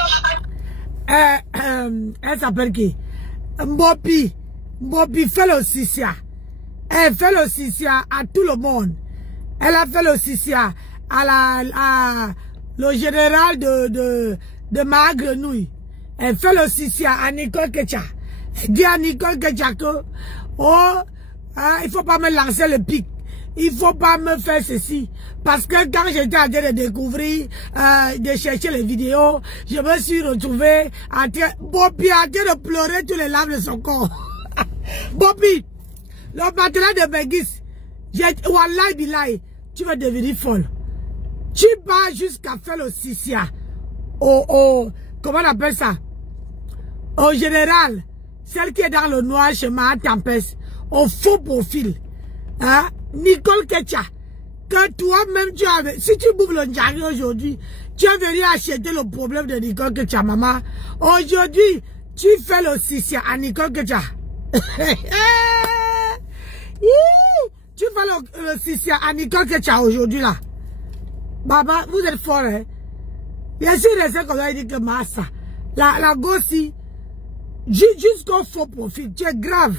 elle s'appelle qui? Mbopi. Mbopi fait le Sissia. Elle fait le Sissia à tout le monde. Elle a fait le Sissia à le général de Magrenouille. Elle fait le Sissia à Nicole Ketcha. Elle dit à Nicole Ketcha que il faut pas me lancer le pic. Il faut pas me faire ceci. Parce que quand j'étais en train de découvrir, de chercher les vidéos, je me suis retrouvé en train de pleurer tous les larmes de son corps. Bopi, le matelas de Benguis, Wallahi Bilahi, tu vas devenir folle. Tu vas jusqu'à faire le Sissia. Comment on appelle ça? Au général, celle qui est dans le noir chez Ma Tempest, au faux profil. Hein? Nicole Ketcha, que toi-même tu avais, si tu bouffes le Njari aujourd'hui, tu es venu acheter le problème de Nicole Ketcha, maman. Aujourd'hui, tu fais le Sissia à Nicole Ketcha. Tu fais le Sissia à Nicole Ketcha aujourd'hui là. Baba, vous êtes fort, hein? Bien sûr, c'est comme ça, il dit que Massa, la gossi, jusqu'au faux profil, tu es grave.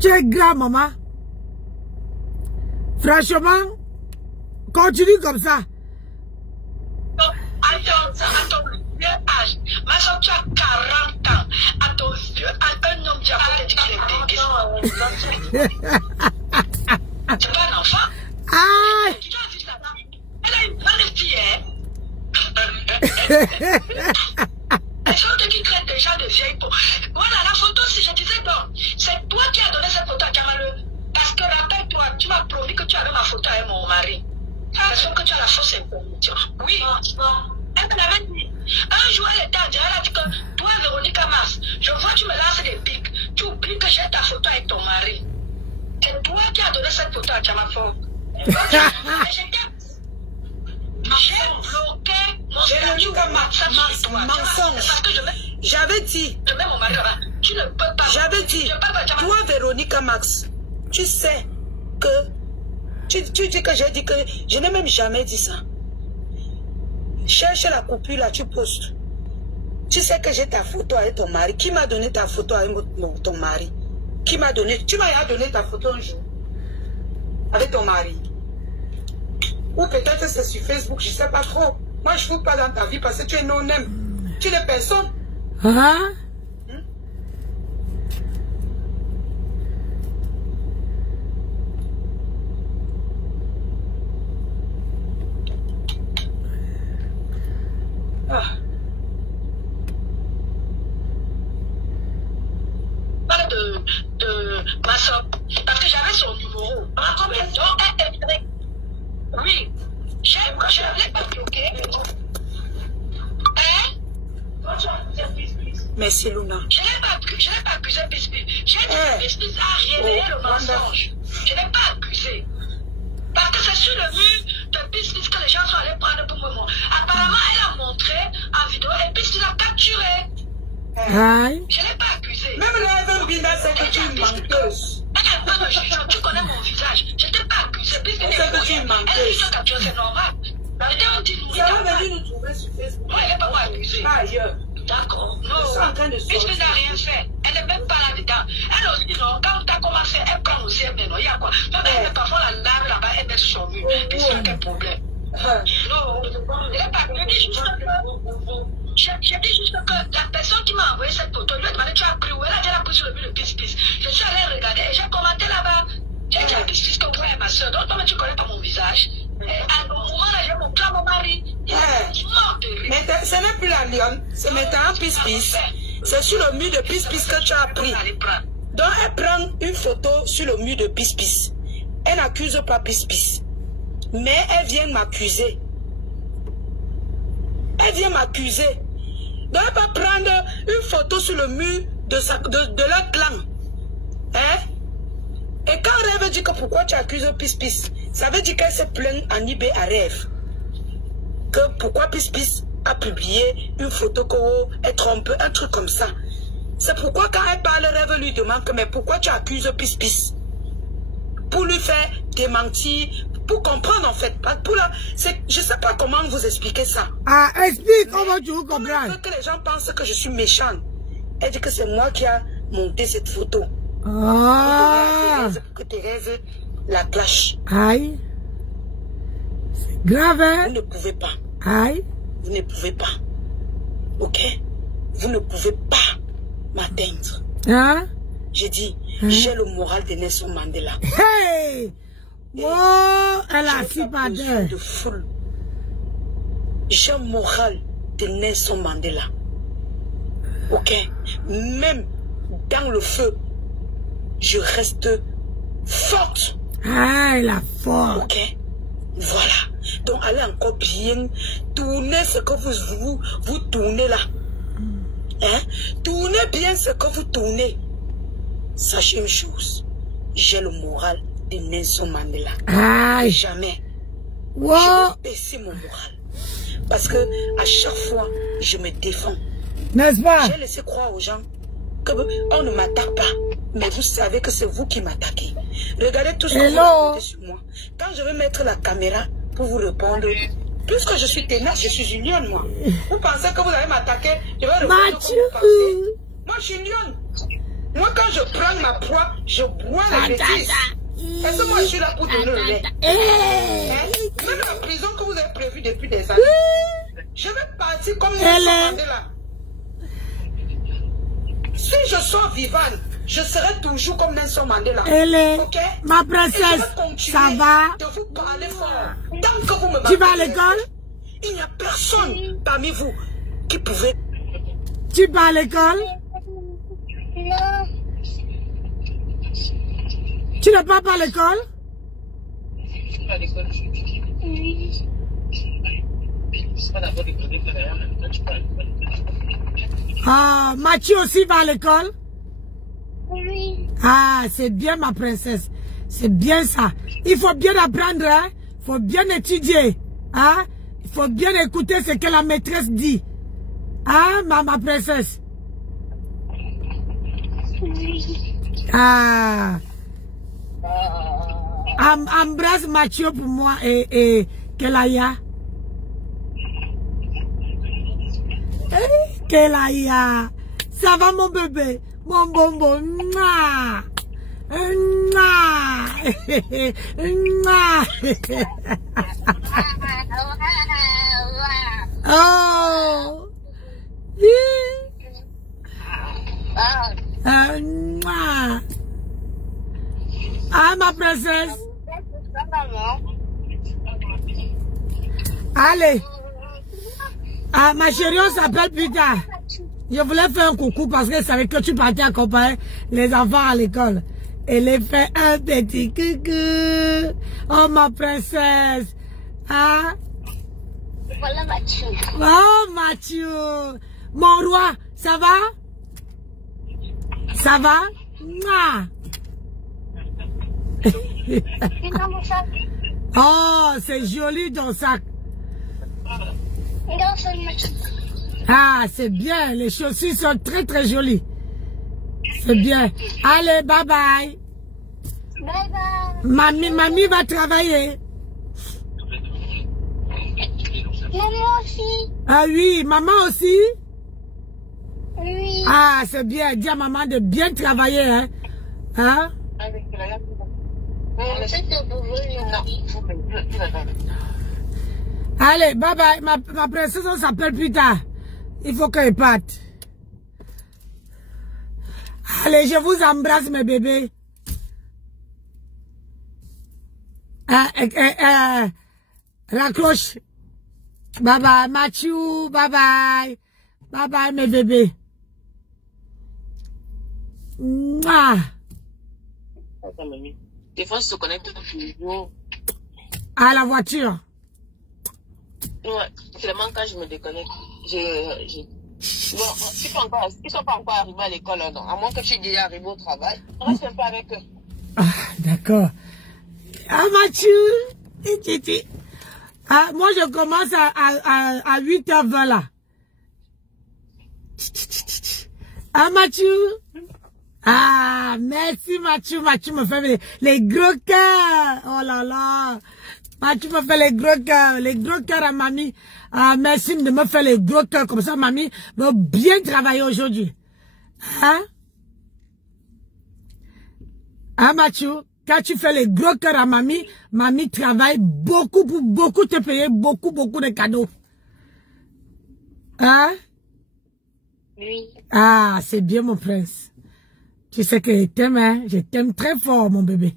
Tu es grave, maman. Franchement, continue comme ça. attends, âge. Ma soeur, tu as 40 ans. À ton vieux, un homme qui a fait dit qu'il est déguisé. C'est pas un enfant. Ah! Tu as vu ça? Elle a une bonne fille, hein? Les gens qui traitent des gens de vieilles peaux. Voilà, la photo, si je disais, bon, c'est toi qui as donné cette photo à Kamaleu. Parce que rappelle-toi, tu m'as promis que tu avais ma photo avec mon mari. C'est sûr que tu as la fausse information. Oui. Elle m'avait dit. Un jour, elle était en direct, elle a dit que toi, Véronica Mars, je vois tu me lances des pics. Tu oublies que j'ai ta photo avec ton mari. C'est toi qui as donné cette photo à Kamafo. J'ai bloqué mon statut comme mensonge. J'avais dit. Je mets mon mari là-bas. Tu ne peux pas. J'avais dit. Toi, Véronica Max, tu sais que. Tu dis que j'ai dit que. Je n'ai même jamais dit ça. Cherche la coupure là, tu postes. Tu sais que j'ai ta photo avec ton mari. Qui m'a donné ta photo avec ton mari? Qui m'a donné? Tu m'as donné ta photo un jour. Avec ton mari. Ou peut-être c'est sur Facebook, je ne sais pas trop. Moi, je ne fous pas dans ta vie parce que tu es non-aime. Tu n'es personne. Ah? Parle de ma soeur. Parce que j'avais son numéro. En combien de temps elle est. Oui. Je ne l'ai pas bloqué. Hein? Merci, Luna. Je n'ai pas accusé Bisbis. J'ai dit que Bisbis a révélé le mensonge. Je n'ai pas accusé. Parce que c'est sur le mur de Bisbis que les gens sont allés prendre pour moi. Apparemment, elle a montré en vidéo et Bisbis l'a capturé. Aïe. Je n'ai pas accusé. Même l'Evan Bina, c'est que tu es une menteuse. Tu connais mon visage. Je n'ai pas accusé. Bisbis C'est que tu es une menteuse. C'est normal. La vérité, on dit nous. Ça va venir nous trouver sur Facebook. Moi, elle n'est pas moi accusée. Pas ailleurs. D'accord. Ils sont en train de Non. Bisbis n'a rien fait. Elle n'est même pas là-dedans. Elle aussi, non. Quand tu as commencé, elle prend aussi un méno. Il y a quoi? Même elle, parfois, la lave là-bas, elle met sur son mur. Bisbis a quel problème? Non. Elle n'est pas. J'ai dit juste que la personne qui m'a envoyé cette photo, lui a demandé tu as pris où? Elle a dit elle a pris sur le but de Pis-Pis. Je suis allée regarder et j'ai commenté là-bas. J'ai dit à Pis-Pis que toi et ma soeur, donc toi tu ne connais pas mon visage. Et à un moment là, j'ai montré à mon mari. Il est mort de rire. Mais ce n'est plus la lionne, c'est maintenant Pis-Pis. C'est sur le mur de Pis-Pis que tu as pris. Donc elle prend une photo sur le mur de Pis-Pis. Elle n'accuse pas Pis-Pis. Mais elle vient m'accuser. Elle vient m'accuser. Donc elle va prendre une photo sur le mur de leur clan. Hein? Et quand Rêve dit que pourquoi tu accuses Pis-Pis, ça veut dire qu'elle se plaint en eBay à Rêve. Que pourquoi Pis-Pis a publié une photo qu'elle trompe, un truc comme ça. C'est pourquoi quand elle parle, Rêve lui demande que mais pourquoi tu accuses Pis-Pis? Pour lui faire démentir, pour comprendre en fait. Je ne sais pas comment vous expliquer ça. Ah, explique comment tu vous comprends. Que les gens pensent que je suis méchante. Elle dit que c'est moi qui a monté cette photo. Ah. Pour que Thérèse la clash. Aïe. C'est grave, hein? Vous ne pouvez pas. Aïe. Vous ne pouvez pas. Ok? Vous ne pouvez pas m'atteindre. Hein? J'ai dit, j'ai le moral de Nelson Mandela. Hey! Oh, elle a si pas de foule. J'ai le moral de Nelson Mandela. Ok? Même dans le feu, je reste forte. Ah, elle a fort. Ok? Voilà. Donc, allez encore bien tourner ce que vous tournez là. Hein? Tournez bien ce que vous tournez. Sachez une chose. J'ai le moral de Nelson Mandela. Aïe. Jamais. Wow. Je vais baisser mon moral. Parce que à chaque fois, je me défends. N'est-ce pas? J'ai laissé croire aux gens qu'on ne m'attaque pas. Mais vous savez que c'est vous qui m'attaquez. Regardez tout ce que vous racontez sur moi. Quand je vais mettre la caméra pour vous répondre, puisque je suis ténace, je suis une lionne, moi. Vous pensez que vous allez m'attaquer, je vais répondre comme vous pensez. Moi, je suis une lionne. Moi, quand je prends ma proie, je bois la bêtise. Est-ce que moi, je suis là pour donner le lait? Même la prison que vous avez prévue depuis des années, Je vais partir comme Nelson Mandela. Si je sors vivante, je serai toujours comme Nelson Mandela. Okay? Ma princesse, ça va? De vous parler fort. Tant que vous me tu vas à l'école? Il n'y a personne parmi vous qui pouvait. Tu vas à l'école? Non. Tu ne vas pas à l'école? Oui. Ah, Mathieu aussi va à l'école? Oui. Ah, c'est bien ma princesse. C'est bien ça. Il faut bien apprendre, hein? Il faut bien étudier. Hein? Il faut bien écouter ce que la maîtresse dit. Hein, ma princesse? Oui. Ah. Embrasse Mathieu pour moi et Kelaya. Kelaya. Ça va mon bébé? Mon bonbon. Mouah. Mouah. Mouah. Oh. Mouah. Ah, ma princesse. Allez. Ah, ma chérie, on s'appelle plus tard. Je voulais faire un coucou parce que je savais que tu partais accompagner les enfants à l'école. Elle a fait un petit coucou. Oh, ma princesse. Ah. Voilà Mathieu. Oh, Mathieu. Mon roi, ça va? Ça va? Mouah. Oh, c'est joli ton sac. Ah, c'est bien. Les chaussures sont très très jolies. C'est bien. Allez, bye bye. Bye bye. Mamie va travailler. Maman aussi. Ah oui, maman aussi? Oui. Ah, c'est bien. Dis à maman de bien travailler, hein? Hein? Allez, bye bye. Ma princesse, on s'appelle plus tard. Il faut qu'elle parte. Allez, je vous embrasse, mes bébés. Raccroche. Bye bye, Mathieu. Bye bye. Bye bye, mes bébés. Mouah. Des fois, je se connecte toujours. À la voiture. Ouais, seulement quand je me déconnecte, bon, ils sont pas encore arrivés à l'école, non. À moins que tu es déjà arrivé au travail, on reste un peu avec eux. Ah, d'accord. Ah, Mathieu. Ah, moi, je commence à 8h20 là. Ah, Mathieu. Ah, merci Mathieu. Mathieu me fait les gros cœurs. Oh là là. Mathieu me fait les gros cœurs à mamie. Ah, merci de me faire les gros cœurs comme ça, mamie va bien travailler aujourd'hui. Hein? Hein, Mathieu? Quand tu fais les gros cœurs à mamie, mamie travaille beaucoup pour beaucoup te payer beaucoup de cadeaux. Hein? Oui. Ah, c'est bien mon prince. Tu sais que je t'aime, hein? Je t'aime très fort, mon bébé.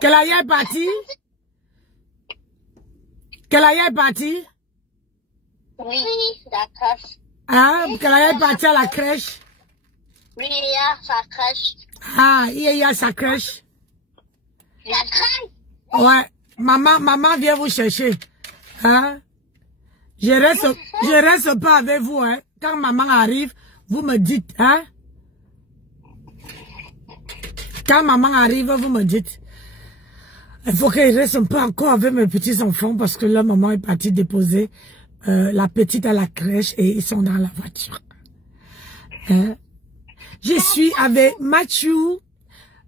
Kelaya est partie? Kelaya est partie? Oui, la crèche. Ah, Kelaya est partie à la crèche? Oui, il y a sa crèche. Ah, il y a sa crèche. La crèche? Ouais. Maman vient vous chercher. Hein? Je reste pas avec vous, hein? Quand maman arrive, vous me dites, hein? Quand maman arrive, vous me dites. Il faut qu'elle reste un peu encore avec mes petits-enfants parce que là, maman est partie déposer la petite à la crèche et ils sont dans la voiture. Hein? Je suis avec Mathieu,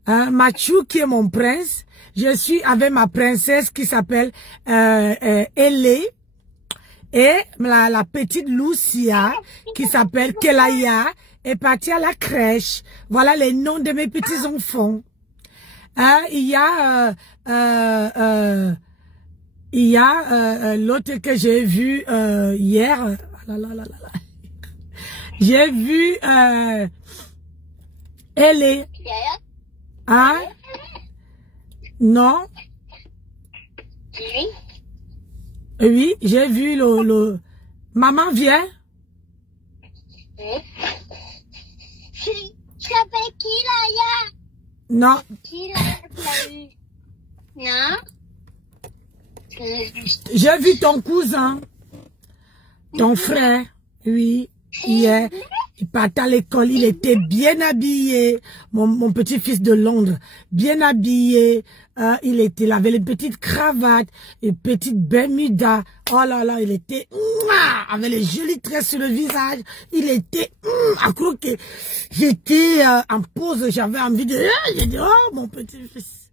Mathieu qui est mon prince. Je suis avec ma princesse qui s'appelle Elé. Et la petite Lucia qui s'appelle Kelaya est partie à la crèche. Voilà les noms de mes petits-enfants. Il y il y a l'autre que j'ai vu hier. J'ai vu elle est. Hein? Non? Oui. Oui, j'ai vu le... Maman vient? Oui. Tu appelles qui là, Non. Qui là? Non? J'ai vu ton cousin, ton frère, oui, hier. Il partait à l'école, il était bien habillé. Mon petit-fils de Londres, bien habillé. Il avait les petites cravates, les petites bermudas. Oh là là, il était avec les jolis traits sur le visage. Il était à croire que j'étais en pause, j'avais envie de... J'ai dit, oh mon petit-fils.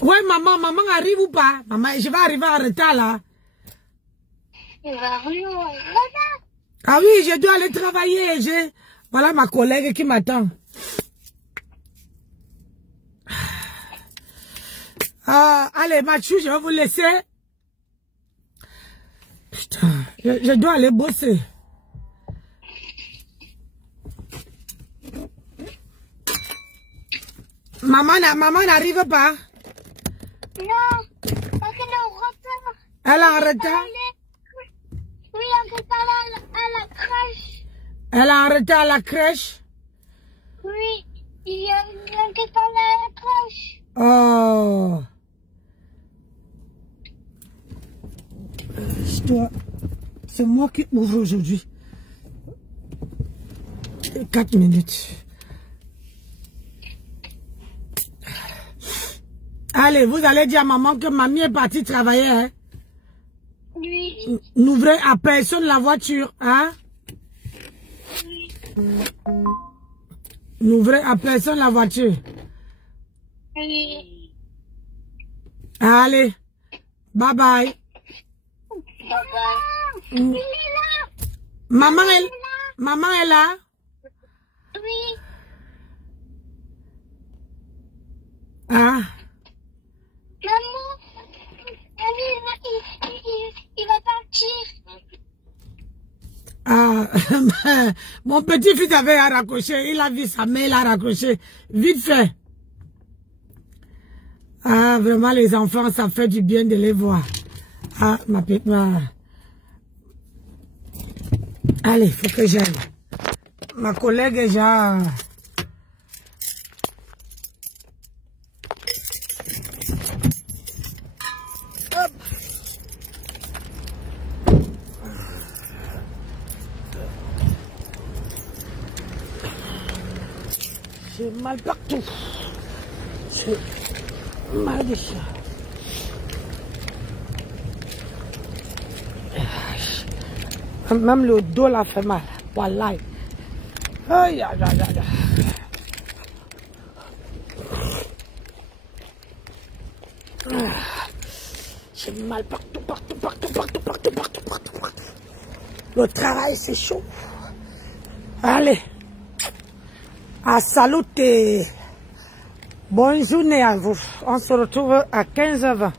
Ouais, maman arrive ou pas? Maman, je vais arriver en retard là. Ah oui, je dois aller travailler. Voilà ma collègue qui m'attend. Allez, Mathieu, je vais vous laisser. Putain, je dois aller bosser. Maman n'arrive pas. Non, parce qu'elle est en retard. Elle est en retard? Oui, on peut parler à la crèche. Elle est en retard à la crèche? Oui, il y a quelqu'un qui parle à la crèche. Oh. C'est moi qui ouvre aujourd'hui. 4 minutes. Allez, vous allez dire à maman que mamie est partie travailler, hein? Oui. N'ouvrez à personne la voiture, hein? Oui. N'ouvrez à personne la voiture. Oui. Allez, bye bye. Bye bye. Il est là. Maman est là? Oui. Ah. Maman, il va partir. Ah, mon petit-fils avait raccroché, il a vu sa mère, il a raccroché, vite fait. Ah, vraiment, les enfants, ça fait du bien de les voir. Ah, ma petite... Allez, il faut que j'aille. Ma collègue est déjà... Hop. J'ai mal partout. J'ai mal de ça. Même le dos là fait mal. Voilà. Aïe, aïe, aïe, aïe. J'ai mal partout. Le travail, c'est chaud. Allez. À salut et bonne journée à vous. On se retrouve à 15h20.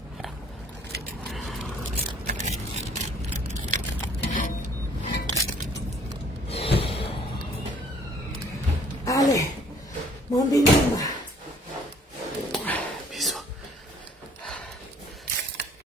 Allez, mon binôme.